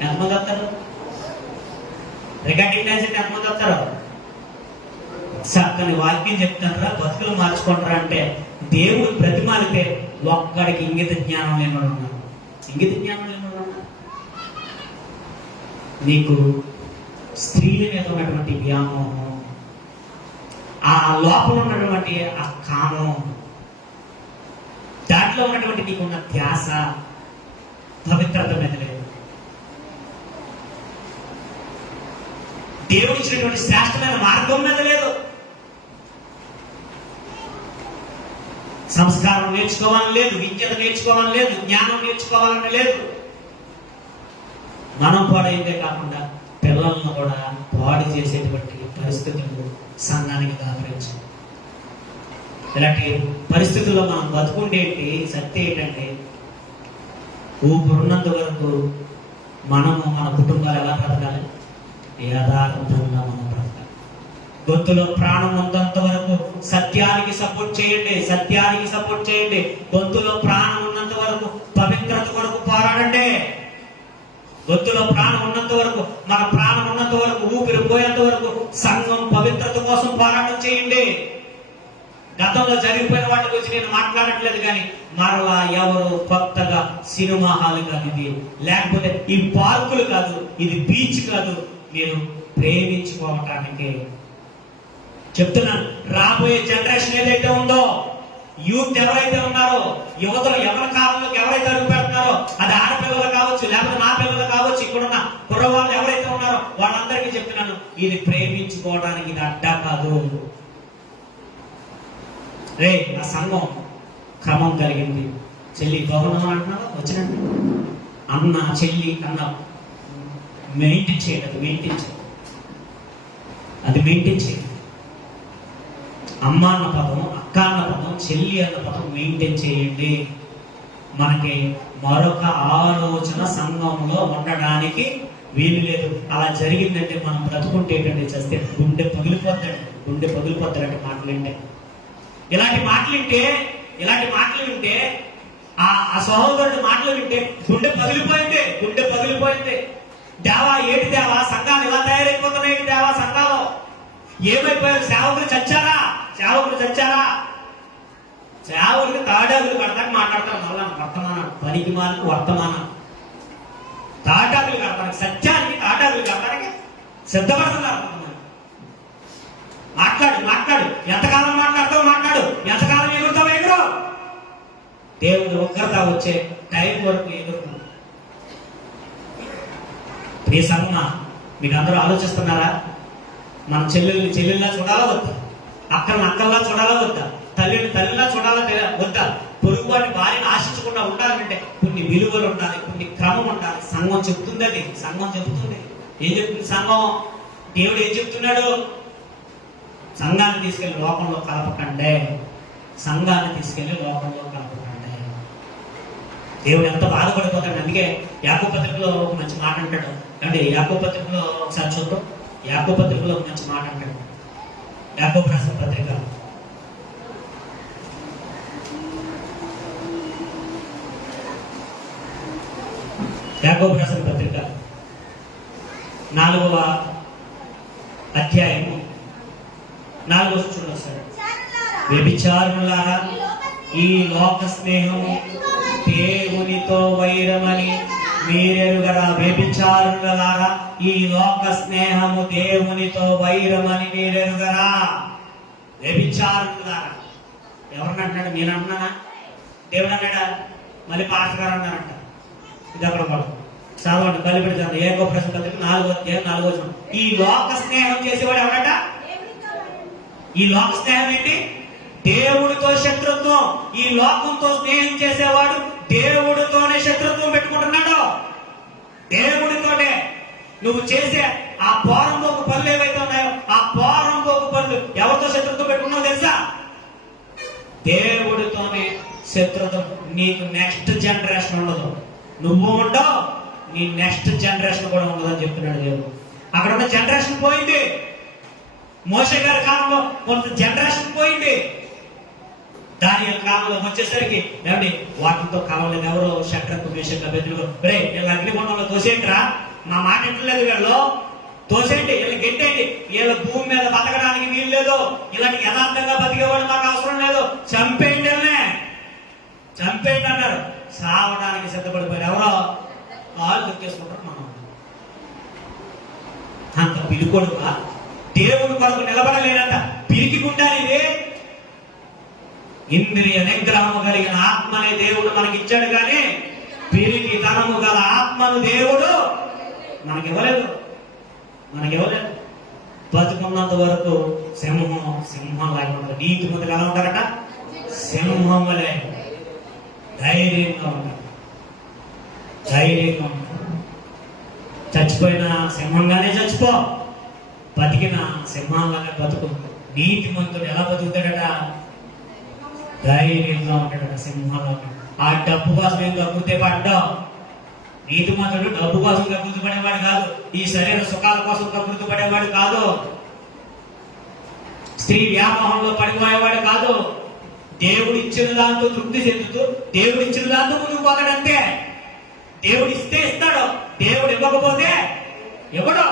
ఎంతమంది వస్తారు? రికార్డింగ్ డాన్స్ అంటే ఎంతమంది వస్తారు? చక్కని వాక్యం చెప్తారా, బతుకులు మార్చుకుంటారా అంటే దేవుడు ప్రతిమాలితే ఒక్కడికి ఇంగిత జ్ఞానం లేనివాడు ఉన్నాడు. నీకు స్త్రీల మీద ఉన్నటువంటి వ్యామోహం, ఆ లోపల ఉన్నటువంటి ఆ కామం, దాంట్లో ఉన్నటువంటి నీకున్న ధ్యాస పవిత్రత మీద లేదు. దేవుడు ఇచ్చినటువంటి శ్రేష్టమైన మార్గం మీద లేదు. సంస్కారం నేర్చుకోవాలని లేదు, విద్యత నేర్చుకోవాలని లేదు, జ్ఞానం నేర్చుకోవాలని లేదు. మనం పాడైతే కాకుండా పిల్లలను కూడా పాడు చేసేటువంటి పరిస్థితులు సంఘానికి దాపరించాం. ఇలాంటి పరిస్థితుల్లో మనం బతుకుండేటి సత్యం ఏంటంటే, ఊపిరున్నంత వరకు మనము మన కుటుంబాలు ఎలా బ్రతకాలి? యథార్థంగా మనం బ్రతకాలి. గొంతులో ప్రాణం ఉన్నంత వరకు సత్యానికి సపోర్ట్ చేయండి. గొంతులో ప్రాణం ఉన్నంత వరకు పవిత్రత కొరకు పోరాడండి. గొంతులో ప్రాణం ఉన్నంత వరకు, మన ప్రాణం ఉన్నంత వరకు, ఊపిరి పోయేంత వరకు సంఘం పవిత్రత కోసం పోరాటం చేయండి. గతంలో జరిగిపోయిన వాటి గురించి నేను మాట్లాడట్లేదు, కానీ మరలా ఎవరు కొత్తగా సినిమా హాల్ కాదు ఇది, లేకపోతే ఈ పార్కులు కాదు, ఇది బీచ్ కాదు. మీరు ప్రేమించుకోవటానికి చెప్తున్నాను, రాబోయే జనరేషన్ ఏదైతే ఉందో, యూత్ ఎవరైతే ఉన్నారో, యువతలు ఎవరి కాలంలోకి ఎవరైతే అడుగు పెడుతున్నారో, అది ఆడపిల్లలు కావచ్చు, లేకపోతే నా పిల్లలు కావచ్చు, ఇక్కడున్న కుర్రవాళ్ళు ఎవరైతే ఉన్నారో వాళ్ళందరికీ చెప్తున్నాను, ఇది ప్రేమించుకోవడానికి ఇది అడ్డా కాదు. రే ఆ సంఘం క్రమం కలిగింది. చెల్లి గౌరవం అంటున్నావు, వచ్చినట్టు అన్న చెల్లి అన్న మెయింటైన్ చేయలేదు, అది మెయింటైన్ చేయాలి. అమ్మ అన్న పదం, అక్క అన్న పదం, చెల్లి అన్న పదం మెయింటైన్ చేయండి. మనకి మరొక ఆలోచన సంఘంలో ఉండడానికి వీలు లేదు. అలా జరిగిందంటే మనం బ్రతుకుంటేటండి చేస్తే గుండె పగిలిపోద్దండి మాటలుంటే. ఇలాంటి మాటలు వింటే ఆ సహోదరుడు మాటలు వింటే గుండె పగిలిపోయింది. దేవా ఏటి దేవా, సంఘాలు ఇలా తయారైపోతున్నాయి దేవా, సంఘాలు ఏమైపోయారు? సేవకులు చచ్చారా? సేవకులకి తాటాకులు కడతానికి మాట్లాడతారు. మళ్ళా పనికి మాలకు వర్తమానం తాటాకులు కడతానికి, సత్యానికి తాటాకులు కడతానికి సిద్ధపడుతున్నారు. మాట్లాడు ఎంతకాలం మాట్లాడు, ఎంతకాలం ఎగురు. దేవుడు ఉగ్రత వచ్చే టైం వరకు ఎదుర్కొన్నారు. ఈ సంఘ మీకు అందరూ ఆలోచిస్తున్నారా? మన చెల్లెల్లా చూడాలా వద్దా? అక్కల్లా చూడాలా వద్దా? తల్లిలా చూడాలా వద్దా? పొరుగువాటి భార్యను ఆశించకుండా ఉండాలంటే కొన్ని విలువలు ఉండాలి, కొన్ని క్రమం ఉండాలి. సంఘం చెప్తుంది. ఏం చెప్తుంది సంఘం? దేవుడు ఏం చెప్తున్నాడు? సంఘాన్ని తీసుకెళ్లి లోకంలో కలపకండి. దేవుడు ఎంత బాధపడిపోతాడు. అందుకే యాకోబు పత్రికలో ఒక మంచి మాట అంటాడు. అంటే యాకోబు పత్రికలో ఒకసారి చూద్దాం. యాకోబు పత్రికలో ఒక మంచి మాట అంటాడు. యాకోబు రాసిన పత్రిక 4వ అధ్యాయము 4వ వచనం వస్తాడు. వ్యభిచారులారా, ఈ లోక స్నేహము దేవునితో వైరమని మీరెరుగరా. వ్యభిచారులారా, ఈ లోక స్నేహము దేవునితో వైరమని మీరెరుగరా. వ్యభిచారులారా ఎవరిని అంటున్నాడు? నేను అంటున్నానా? దేవుడు అన్నాడా? మళ్ళీ పాటగారు అన్నారంట. ఇది అక్కడ పడు చదవండి, బలిపెడతాను. ఏకో ప్రశ్న పత్రిక 4వ అధ్యాయం 4వ వచనం. ఈ లోక స్నేహం చేసేవాడు ఎవడట? ఈ లోక స్నేహం ఏంటి? దేవుడితో శత్రుత్వం. ఈ లోకంతో స్నేహం చేసేవాడు దేవుడితోనే శత్రుత్వం పెట్టుకుంటున్నాడు. దేవుడితోనే. నువ్వు చేసే ఆ పోరంబోకు పనులు ఏవైతే ఉన్నాయో, ఆ పోరంబోకు పనులు ఎవరితో శత్రుత్వం పెట్టుకున్నావు తెలుసా? దేవుడితోనే శత్రుత్వం. నీకు నెక్స్ట్ జనరేషన్ ఉండదు. నువ్వు ఉండవు, నీ నెక్స్ట్ జనరేషన్ కూడా ఉండదని చెప్తున్నాడు దేవుడు. అక్కడ ఉన్న జనరేషన్ పోయింది. మోషే గారి కాలంలో కొంత జనరేషన్ పోయింది. దానియేలు కాలంలో వచ్చేసరికి ఏమండి వాటితో కలవలేదు. ఎవరో షడ్రకు మేషకు అబేద్నెగో, రే వీళ్ళ అగ్నిగుండంలో తోసేయండిరా, మా మాట ఇంటలేదు, వీళ్ళు తోసేయండి, వీళ్ళు గెట్టేయండి, వీళ్ళ భూమి మీద బతకడానికి వీలు లేదు, ఇలాంటి యథార్థంగా బతికేవాడు మాకు అవసరం లేదు, చంపేయండి అన్నారు. సావడానికి సిద్ధపడిపోయారు. ఎవరో కాళ్ళు తొక్కేసుకుంటారు. మనం అంత పిలుకొడుగా దేవుడు కొరకు నిలబడలేనంత పిరికిగుండా ఇదే. ఇంద్రియ నిగ్రహము కలిగిన ఆత్మనే దేవుడు మనకి ఇచ్చాడు, కానీ పిరికి తనము గల ఆత్మను దేవుడు మనకివ్వలేదు. బతుకున్నంత వరకు సింహం లేకుండా నీతి ముందు ఎలా ఉంటారట? సింహం వలె ధైర్యంగా ఉంటారు. చచ్చిపోయిన సింహంగానే చచ్చిపో, బతికిన సింహంగానే బతుకు. నీతి మంతుడు ఎలా బతుకుతాడట? ధైర్యంగా ఉంటాడట, సింహంలో ఉంటాడు. ఆ డబ్బు కోసం ఏం గబ్బుతే పడ్డావు. నీతి మంతుడు డబ్బు కోసం గబ్బుతు పడేవాడు కాదు, ఈ శరీర సుఖాల కోసం గబ్బుతు పడేవాడు కాదు, స్త్రీ వ్యామోహంలో పడిపోయేవాడు కాదు. దేవుడు ఇచ్చిన దాంతో తృప్తి చెందుతూ దేవుడు ఇచ్చిన దాంతో ముందుకు పోతాడంతే. దేవుడు ఇస్తే ఇస్తాడు, దేవుడు ఇవ్వకపోతే ఇవ్వడు.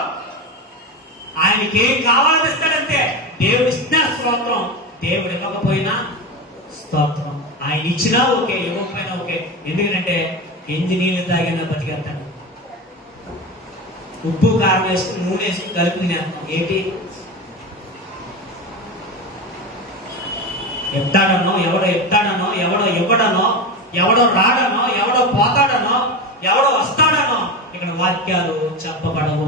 ఆయనకి ఏం కావాలని ఇస్తాడంతే. దేవుడు ఇచ్చినా స్తోత్రం, దేవుడు ఇవ్వకపోయినా స్తోత్రం. ఆయన ఇచ్చినా ఓకే, ఇవ్వకపోయినా ఓకే. ఎందుకంటే ఎంజి నీళ్ళు తాగినా బతికేస్తాడు. ఉప్పు కారం వేసుకుని నూనె వేసుకుని కలిపి తినేస్తాం. ఏంటి ఎత్తాడనో, ఎవడో ఎత్తాడనో, ఎవడో ఇవ్వడనో, ఎవడో రాడనో, ఎవడో పోతాడనో, ఎవడో వస్తాడనో ఇక్కడ వాక్యాలు చెప్పబడవు.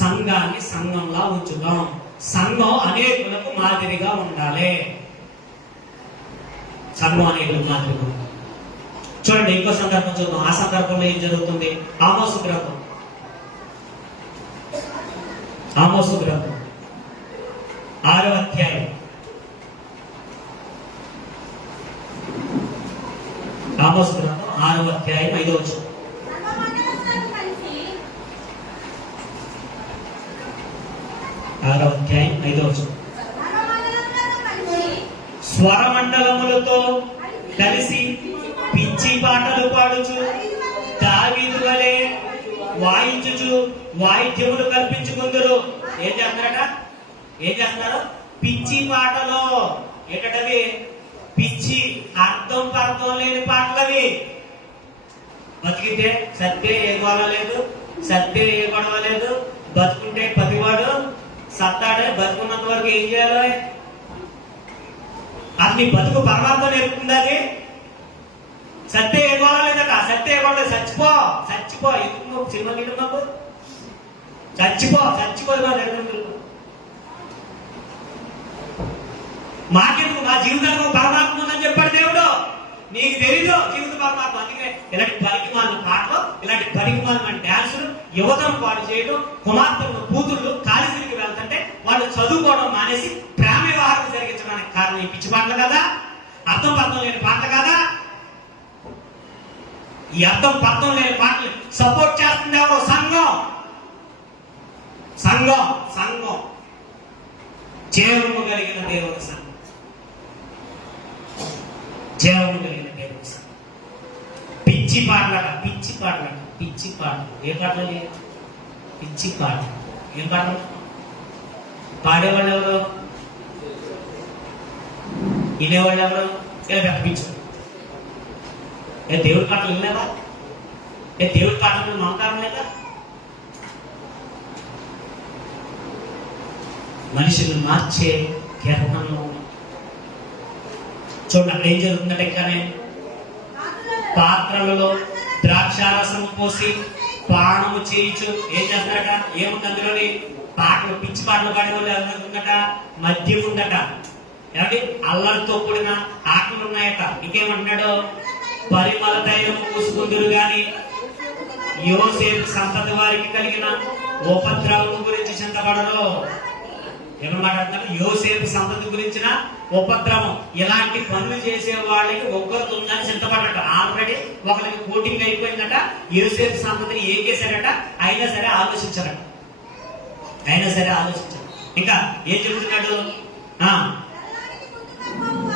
సంఘాన్ని సంఘంలా ఉంచుదాం. సంఘం అనేకులకు మాదిరిగా ఉండాలి. సంఘం అనేకులకు మాదిరిగా. చూడండి, ఇంకో సందర్భం చూద్దాం. ఆ సందర్భంలో ఏం జరుగుతుంది? ఆమోసు గ్రంథం 6వ అధ్యాయం. ఆమోసు గ్రంథం 6వ అధ్యాయం 5వ వచనం. స్వరమండలములతో కలిసి పిచ్చి పాటలు పాడుచు దావీదు వలె వాయించుచు వాయిద్యములు కల్పించుకుందరు. ఏం చేస్తున్నారు? పిచ్చి పాటలు. ఏంటవి? పిచ్చి, అర్థం పర్థం లేని పాటలవి. బతికితే సత్తే ఏ గొడవ లేదు, సత్తే ఏ గొడవ లేదు. బతుకుంటే పతివాడు సత్తాడే. బతుకున్నంత వరకు ఏం చేయాలి? అది నీ బతుకు పరమార్థం నేర్పుతుంది. అది సత్తే ఏ గొడవ లేదట. సత్తే ఏ గొడవ లేదు. చచ్చిపో ఎందుకు సినిమా గీటున్నావు? చచ్చిపో మాకెందుకు? మా జీవితంలో పరమాత్మ ఉందని చెప్పాడు దేవుడు. నీకు తెలీదు జీవిత పరమాత్మ. అందుకే ఇలాంటి పనికిమాలిన పాటలు, ఇలాంటి పనికిమాలిన డ్యాన్సులు యువతను పాటు చేయడం, కుమార్తెలు కూతుళ్ళు కాలేజీకి వెళ్తుంటే వాళ్ళు చదువుకోవడం మానేసి ప్రేమ వ్యవహారం జరిగించడానికి కారణం ఈ పిచ్చి పాటలు కదా. అర్థం పర్థం లేని పాటలు కదా. ఈ అర్థం పర్థం లేని పాటలు సపోర్ట్ చేస్తుంది ఎవరు? సంఘం. జీవము కలిగిన దేవుని సంఘం. పిచ్చి పాటలు. ఏ పాటలు? పిచ్చి పాట. ఏం పాటలు? పాడేవాళ్ళు ఎవరు? వినేవాళ్ళు ఎవరు? ఇలా పిచ్చు. దేవుడి పాటలు వినలేదా? దేవుడి పాటలు మమకారం లేదా? మనిషిని మార్చే కీర్తనలు. చూడండి, అక్కడ ఏం జరుగుతుందంటే, కానీ పాత్రలలో ద్రాక్షారసం పోసి పానము చేయించు. ఏం చేస్తారట? ఏముంది అందులోని? పాటలు, పిచ్చి పాటలు పాడే వాళ్ళు ఎవరుందట? మద్యం ఉందట. ఏమంటే అల్లరితో కూడిన ఆటలు ఉన్నాయట. ఇంకేమంటున్నాడు? పరిమళ తైలము పూసుకుందురు గాని యోసేపు సంతతి వారికి కలిగిన ఉపద్రవం గురించి చింతపడరు. ఎవరు మాట్లాడుతున్నారు? యోసేపు సంతతి గురించిన ఉపద్రవం. ఇలాంటి పనులు చేసే వాళ్ళకి ఒక్కరికి ఉందని చింతపడట. ఆల్రెడీ ఒకరికి కోటింగ్ అయిపోయిందట. యోసేపు సంతతిని ఏం చేశారట? అయినా సరే ఆలోచించారట. ఇంకా ఏం చెబుతున్నాడు?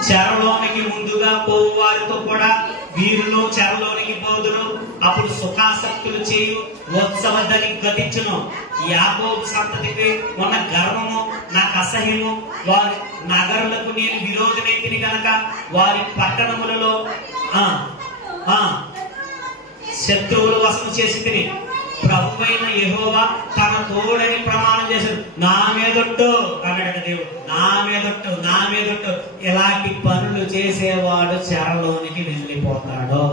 చెరలోనికి ముందుగా పోవు వారితో కూడా వీరులు చెరలోనికి పోదురు. అప్పుడు సుఖాసక్తులు చేయు ఉత్సవదని గతించును. యాకోబు సంతతికి ఉన్న గర్వము నాకు అసహ్యము. వారి నగరులకు నేను విరోధనైతిని కనుక వారి పట్టణములలో శత్రువులు వశము చేసి తిని. ప్రభువైన యెహోవా తన తోడని ప్రమాణం చేశాడు. నా మీదొట్టు అన్నాడట దేవుడు. నా మీదొట్టు. ఇలాంటి పనులు చేసేవాడు చెరలోనికి వెళ్ళిపోతాడు.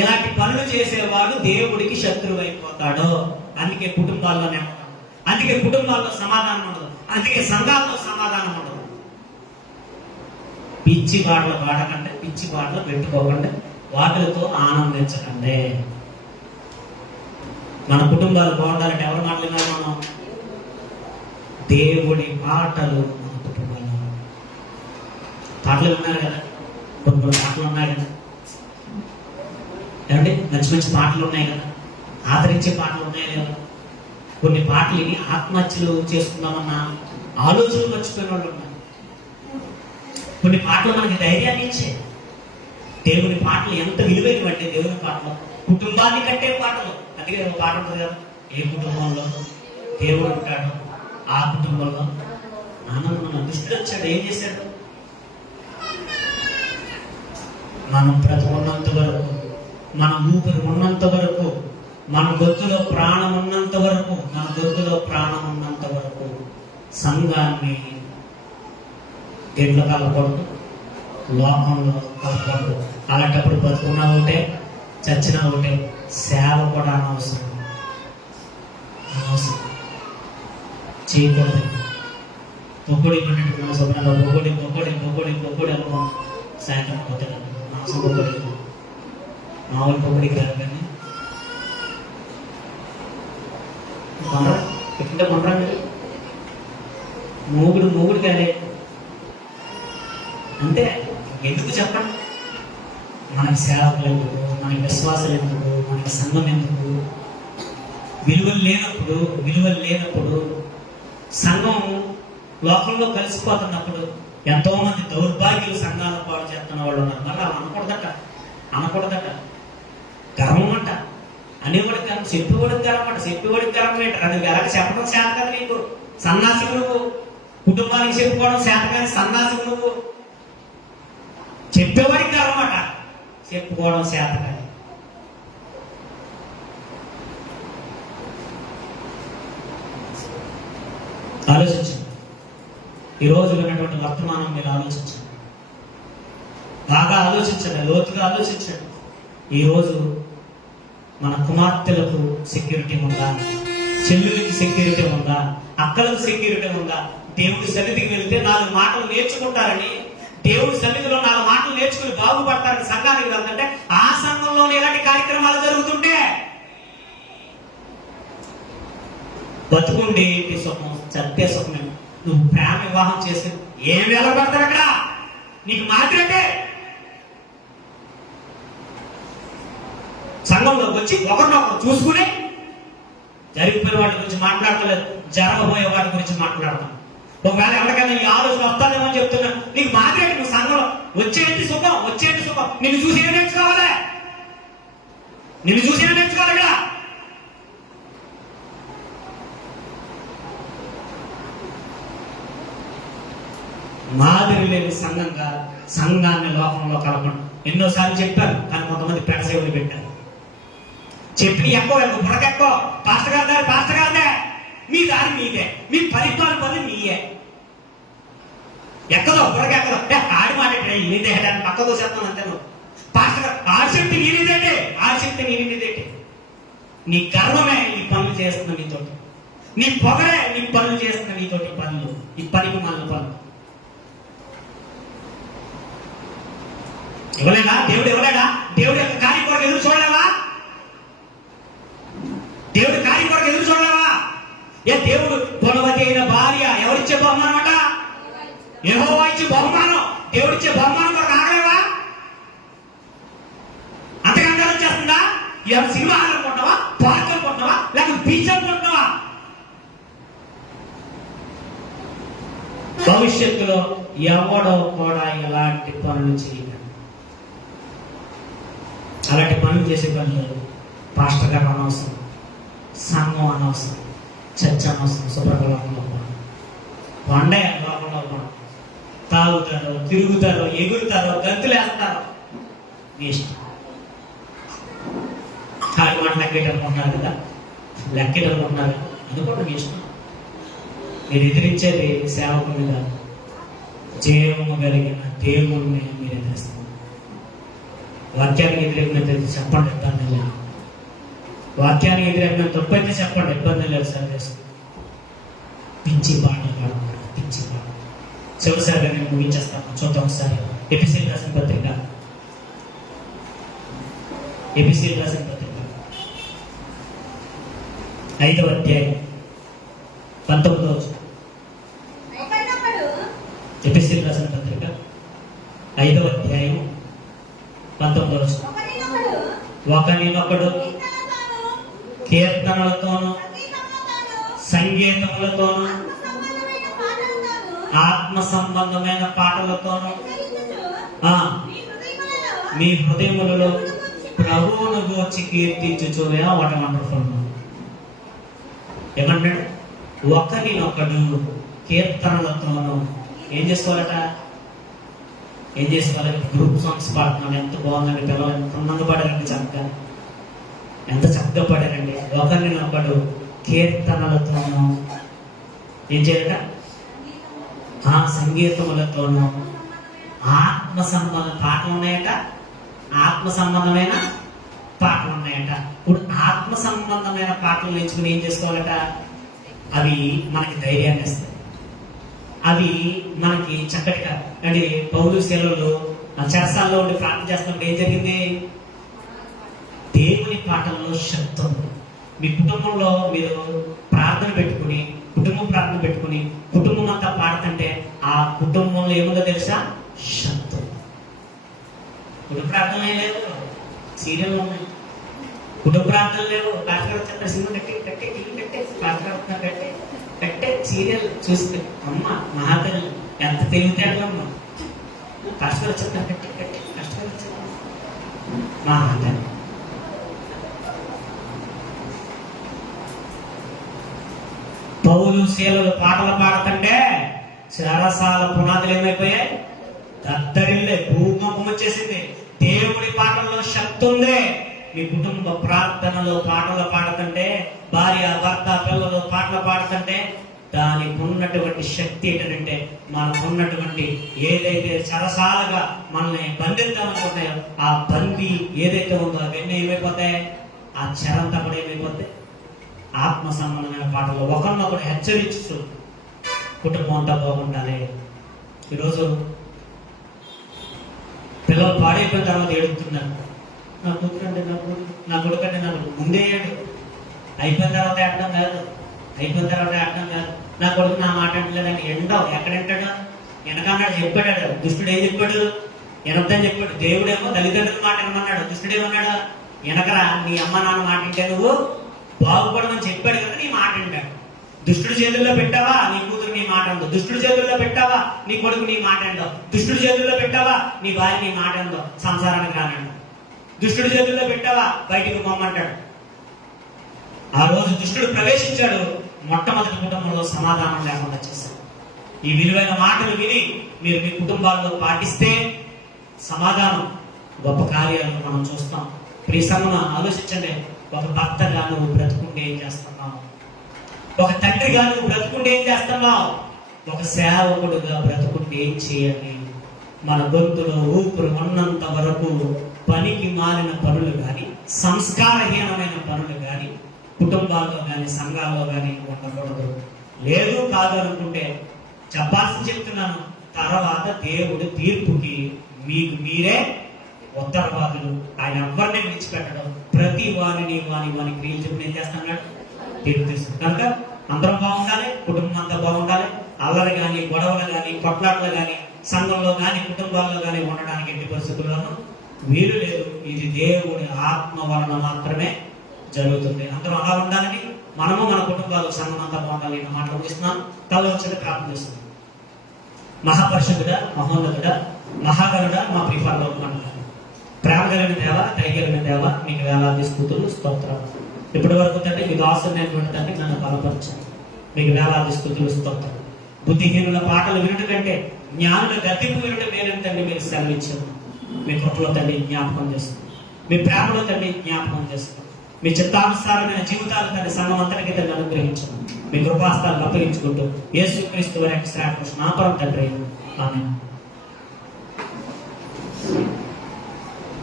ఇలాంటి పనులు చేసేవాడు దేవుడికి శత్రువు అయిపోతాడు. అందుకే కుటుంబాల్లోనే ఉంటాడు. అందుకే కుటుంబాల్లో సమాధానం ఉండదు. అందుకే సంఘాల్లో సమాధానం ఉండదు. పిచ్చి పాటలు పాడకండి, పిచ్చి పాటలు పెట్టుకోకండి, వాటితో ఆనందించకండి. మన కుటుంబాలు బాగుండాలంటే ఎవరు మాట్లాడినారు? మనం దేవుడి పాటలు మన కుటుంబాల్లో. పాటలు విన్నారు కదా, కొన్ని పాటలు ఉన్నాయి కదా, ఏమంటే మంచి పాటలు ఉన్నాయి కదా, ఆదరించే పాటలు ఉన్నాయి కదా. కొన్ని పాటలని ఆత్మహత్యలు చేసుకుందామన్న ఆలోచనలు మర్చిపోయిన వాళ్ళు ఉన్నారు. కొన్ని పాటలు మనకి ధైర్యాన్ని ఇచ్చే. దేవుని పాటలు ఎంత విలువైనవంటే దేవుని పాటలు కుటుంబాన్ని కట్టే పాటలు. అందుకే ఒక పాట ఉంటుంది కదా, ఏ కుటుంబంలో దేవుడు ఉంటాడు ఆ కుటుంబంలో ఆనందం. మన దృష్టి వచ్చాడు, ఏం చేశాడు? మనం బ్రతుకున్నంత వరకు, మన ఊపిరి ఉన్నంత వరకు, మన గొంతులో ప్రాణం ఉన్నంత వరకు, సంఘాన్ని దేంట్లో కలపకూడదు, లోకంలో కలపకూడదు. అలాంటప్పుడు బతుకున్నా ఒకటే, చచ్చినా ఒకటే. సేవ కూడా అనవసరం చేయకూడదు. పొక్కుడి పన్నెండు సమయంలో పొక్కుడి అనుకో సాయంత్రం పోతాడు. మాంసం పొక్కుడి మామూలు పొక్కుడికి రాదు, కానీ ఎట్లా కొనరండి. మూగుడు కానీ అంతే. ఎందుకు చెప్పండి? మనకి సేవకులు ఎందుకు, మనకి విశ్వాసాలు ఎందుకు, మనకి సంఘం ఎందుకు? విలువలు లేనప్పుడు సంఘం లోకంలో కలిసిపోతున్నప్పుడు ఎంతోమంది దౌర్భాగ్యులు సంఘాలను పాడు చేస్తున్న వాళ్ళు ఉన్నారు. మళ్ళీ అనకూడదట. గర్వం అంట. అనేవాడికి గర్వం, చెప్పేవాడికి గర్వం అంట. చెప్పేవాడికి గర్వం ఏంటారు? అది వెనక చెప్పడం చేత కదా నీకు. సన్నాసికు నువ్వు, కుటుంబానికి చెప్పుకోవడం చేత కానీ సన్నాసికు నువ్వు. చెప్పేవాడికి గర్వం అంట, చెప్పుకోవడం చేత కానీ. ఆలోచించండి. ఈరోజు విన్నటువంటి వర్తమానం మీరు ఆలోచించండి, బాగా ఆలోచించండి, లోతుగా ఆలోచించండి. ఈరోజు మన కుమార్తెలకు సెక్యూరిటీ ఉందా? చెల్లులకి సెక్యూరిటీ ఉందా? అక్కలకు సెక్యూరిటీ ఉందా? దేవుడి సన్నిధికి వెళ్తే 4 మాటలు నేర్చుకుంటారని, దేవుడి సన్నిధిలో 4 మాటలు నేర్చుకుని బాగుపడతారని సంఘానికి వెళ్తుంటే, ఆ సంఘంలోనే ఇలాంటి కార్యక్రమాలు జరుగుతుంటే బతుకుండి సుఖం, చట్టే సుఖమే. నువ్వు ప్రేమ వివాహం చేసి ఏం వెలగబడతావు అక్కడ? నీకు మాత్రమే సంఘంలోకి వచ్చి ఒకరినొకరు చూసుకుని జరిగిపోయిన వాటి గురించి మాట్లాడలేదు, జరగబోయే వాటి గురించి మాట్లాడతాం. ఒకవేళ ఎవరికైనా ఈ ఆలోచన వస్తాదేమో అని చెప్తున్నా. నీకు మాత్రమే నువ్వు సంఘంలో వచ్చేది సుఖం. నిన్ను చూసి ఏం నేర్చుకోవాలి? ఇక్కడ మాదిరి లేని సంఘంగా సంఘాన్ని లోకంలో కలపండి. ఎన్నోసార్లు చెప్పారు, కానీ కొంతమంది పెడసేవులు పెట్టారు. చెప్పి ఎక్కువ బుర్రకెక్కో. పాస్టర్ గారిదే, మీ దారి మీదే, మీ పరిపాలన పని మీయే. ఎక్కదో బుర్రకెక్కదో. ఆడి మాట నీదే అని పక్కదో చెప్తాను అంతే. నువ్వు పాస్టర్ గారు ఆశక్తి నీదేంటి? నీ గర్వమే ఈ పనులు చేస్తున్న నీతోటి, నీ పొగరే నీ పనులు చేస్తున్న నీతోటి పనులు, ఈ పనికి మన పనులు ఇవ్వలేదా? దేవుడు ఇవ్వలేదా? దేవుడి యొక్క కార్యం కొరకు ఎదురు చూడలేవా? దేవుడు పొడవతి అయిన భార్య ఎవరిచ్చే బహుమానం అంట? యెహోవా ఇచ్చే బహుమానం. దేవుడిచ్చే బహుమానం కొరకు ఆగలేవా? అంతకంటే వచ్చేస్తుందా? సినిమా అనుకుంటున్నావా, పార్క్ అనుకుంటున్నావా, లేకపోతే బీచ్ అనుకుంటున్నావా? భవిష్యత్తులో ఎవడో కూడా ఎలాంటి పనులు చేయకండి. అలాంటి పనులు చేసే పనులు పాస్టర్ గారు అనవసరం, సంఘం అనవసరం, చర్చ అనవసరం. శుభ్రలోకంలో వండే లోకంలో తాగుతారో, తిరుగుతారో, ఎగురుతారో, గంతులేస్తారో, మీ ఇష్టం. కాడి మాట లెక్కేటనుకుంటున్నారు కదా, లెక్కేటనుకుంటున్నారు అది కూడా మీ ఇష్టం. మీరు ఎదిరించేది సేవకుని కాదు, జీవము కలిగిన దేవుణ్ణి మీరు ఎదిరిస్తారు. వాక్యానికి వ్యతిరేకమైన చెప్పండి, ఇబ్బంది లేదు. వాక్యానికి వ్యతిరేకమైన తప్పైతే చెప్పండి, ఇబ్బంది లేదు. సర్వేసు పిచ్చి పాటలు పాడతారు, పిచ్చి పాటలు. చివరిసారిగా నేను ముగించేస్తాను, చూద్దాం ఒకసారి. ఎపిసిల్ రాసిన పత్రిక 5వ అధ్యాయం 19వ వచనం. ఎపిసిల్ రాసిన పత్రిక 5వ అధ్యాయం 19వ వచనం. ఒకనినొకడు కీర్తనలతోనూ సంగీతములతోనూ ఆత్మ సంబంధమైన పాటలతోనూ మీ హృదయములలో ప్రభువును గూర్చి కీర్తించుచు. What wonderful. ఏమంటాడు? ఒకరినొకడు కీర్తనలతోనూ ఏం చేసుకోవాలట? Group songs పాడుతున్నాడు. ఎంత బాగుందండి, పిల్లలు ఎంత అందంగా పాడారండి, చక్కగా, ఎంత చక్కగా పాడారండి. ఒకరినొకడు కీర్తనలతోనూ ఏం చేయాలట? సంగీతములతోనూ ఆత్మ సంబంధ పాటలు ఉన్నాయట, ఆత్మ సంబంధమైన పాటలు ఉన్నాయట. ఇప్పుడు ఆత్మ సంబంధమైన పాటలు నేర్చుకుని ఏం చేసుకోవాలట? అవి మనకి ధైర్యాన్ని ఇస్తాయి, అవి మనకి చక్కటిగా. అంటే పౌలు శీలలు చెరసాల్లో ఉండి ప్రార్థన చేస్తున్నప్పుడు ఏం జరిగింది? దేవుని పాటల్లో శక్తి ఉంది. మీ కుటుంబంలో మీరు ప్రార్థన పెట్టుకుని, కుటుంబం ప్రార్థన పెట్టుకుని, కుటుంబం అంతా పాడుతుంటే ఆ కుటుంబంలో ఏముందో తెలుసా? శక్తి. కుటుంబ ప్రార్థన లేదు, సీరియల్ ఉన్నాయి. కుటుంబ ప్రార్థనలు లేవు, పాటలు సినిమా కట్టే టీవీ కట్టే సీరియల్ చూస్తే అమ్మ మహాతల్లి ఎంత తెలివితేటలమ్మ. కష్టపడి చెప్తాను కట్టే కష్టపడి చెప్తాను మహాతల్లి. పౌలు శీలలు పాటలు పాడుతుంటే చెరసాల పునాదులు ఏమైపోయాయి? దద్దరిల్లే, భూకంపం వచ్చేసింది. దేవుడి పాటల్లో శక్తి ఉంది. మీ కుటుంబ ప్రార్థనలో పాటలు పాడుతుంటే, భార్య భర్త పిల్లలు పాటలు పాడుతుంటే దానికి ఉన్నటువంటి శక్తి ఏంటంటే, మనకున్నటువంటి ఏదైతే సరసాలుగా మనల్ని బంధిద్దామనుకుంటాయో ఆ బందీ ఏదైతే ఉందో అవన్నీ ఏమైపోతాయి? ఆ చెరంతా కూడా ఏమైపోతాయి? ఆత్మ సంబంధమైన పాటలు ఒకరినొకరు హెచ్చరిస్తూ కుటుంబం అంతా బాగుండాలి. ఈరోజు పిల్లలు పాడైపోయిన తర్వాత ఏడుతున్నారు. నా కూతురు అంటే నా కొడుకు అంటే నాకు ముందే ఏడు, అయిపోయిన తర్వాత ఆడటం కాదు, అయిపోయిన తర్వాత ఆడటం కాదు. నా కొడుకు నా మాట అంటలేదండి. ఎండవు ఎక్కడ వింటాడు? వెనకన్నాడు, చెప్పాడు. దుష్టుడు ఏం చెప్పాడు? వినొద్దని చెప్పాడు. దేవుడేమో తల్లిదండ్రుల మాట వినమన్నాడు. దుష్టుడు ఏమన్నాడు? వెనకరా నీ అమ్మ నాన్న మాట వింటే నువ్వు బాగుపడమని చెప్పాడు కదా, నీ మాట వింటాడు. దుష్టుడి చేతుల్లో పెట్టావా నీ కూతురు నీ మాట ఉండవు, దుష్టుడి చేతుల్లో పెట్టావా నీ కొడుకు నీ మాట ఉండవు, దుష్టుడి చేతుల్లో పెట్టావా నీ భార్య నీ మాట ఉండవు, సంసారానికి రానండు. దుష్టుడి చేతుల్లో పెట్టావా బయటికి పొమ్మంటాడు. ఆ రోజు దుష్టుడు ప్రవేశించాడు, మొట్టమొదటి కుటుంబంలో సమాధానం లేకుండా చేశాడు. ఈ విలువైన మాటలు విని మీరు మీ కుటుంబాల్లో పాటిస్తే సమాధానం, గొప్ప కార్యాలను మనం చూస్తాం. ప్రియసమున ఆలోచించండి. ఒక భర్తగా నువ్వు బ్రతుకుంటే ఏం చేస్తున్నావు? ఒక తండ్రిగా నువ్వు బ్రతుకుంటే ఏం చేస్తున్నావు? ఒక సేవకుడుగా బ్రతుకుంటే ఏం చేయాలి? మన గొంతులో ఊపిరి ఉన్నంత వరకు పనికి మారిన పనులు కానీ, సంస్కారహీనమైన పనులు కానీ కుటుంబాల్లో కానీ సంఘాల్లో కానీ ఉండకూడదు. లేదు కాదు అనుకుంటే చెప్పాల్సి చెప్తున్నాను, తర్వాత దేవుడి తీర్పుకి మీకు మీరే ఉత్తరవాదులు. ఆయన ఎవరిని విడిచిపెట్టడం, ప్రతి వారిని వాని క్రియలు చెప్పి ఏం చేస్తున్నాడు? తీర్పు తీసుకుంటాడు. కనుక అందరం బాగుండాలి, కుటుంబం అంతా బాగుండాలి. అల్లరి కానీ, గొడవలు కానీ, కొట్లాటలు కానీ సంఘంలో కానీ కుటుంబాల్లో కానీ ఉండడానికి ఎట్టి పరిస్థితుల్లోనూ వీలు లేదు. ఇది దేవుడి ఆత్మ వలన మాత్రమే జరుగుతుంది. అందరూ అలా ఉండాలని, మనము మన కుటుంబాలు సంఘం అంతా బాగుండాలి. ఈ మాటలు ముగిస్తున్నాను. తల వచ్చి ప్రార్థన చేస్తున్నాం. మహాపరిషుడా, మహోన్నతుడా, మహాగణుడా, మా ప్రిఫర్లో మండలి, ప్రేమ కలిగిన దేవ, దయగలిగిన దేవ, మీకు వేలాది స్తుతులు స్తోత్రాలు. ఇప్పటి వరకు తండ్రి మీ దాసునైనటువంటి తండ్రి నన్ను బలపరచండి. మీకు వేలాది స్తుతులు స్తోత్రాలు. బుద్ధిహీనుల పాటలు వినడం కంటే జ్ఞానుల గద్దింపు వినడం మేలని తండ్రి మీరు సెలవిచ్చారు. మీ కృపలో తండ్రి జ్ఞాపకం చేస్తుంది, మీ ప్రేమలో తండ్రి జ్ఞాపకం చేస్తుంది. మీ చిత్తానుసారమైన జీవితాలు తండ్రి సంఘం అంతటికీ తండ్రి అనుగ్రహించండి. మీ కృపాస్తాలను అప్పగించుకుంటూ యేసుక్రీస్తు వారి శ్రేష్ఠ నామమున తండ్రి ఆమేన్.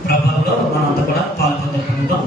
ప్రభావంలో మనంతా కూడా పాల్పొందుకుంటాం.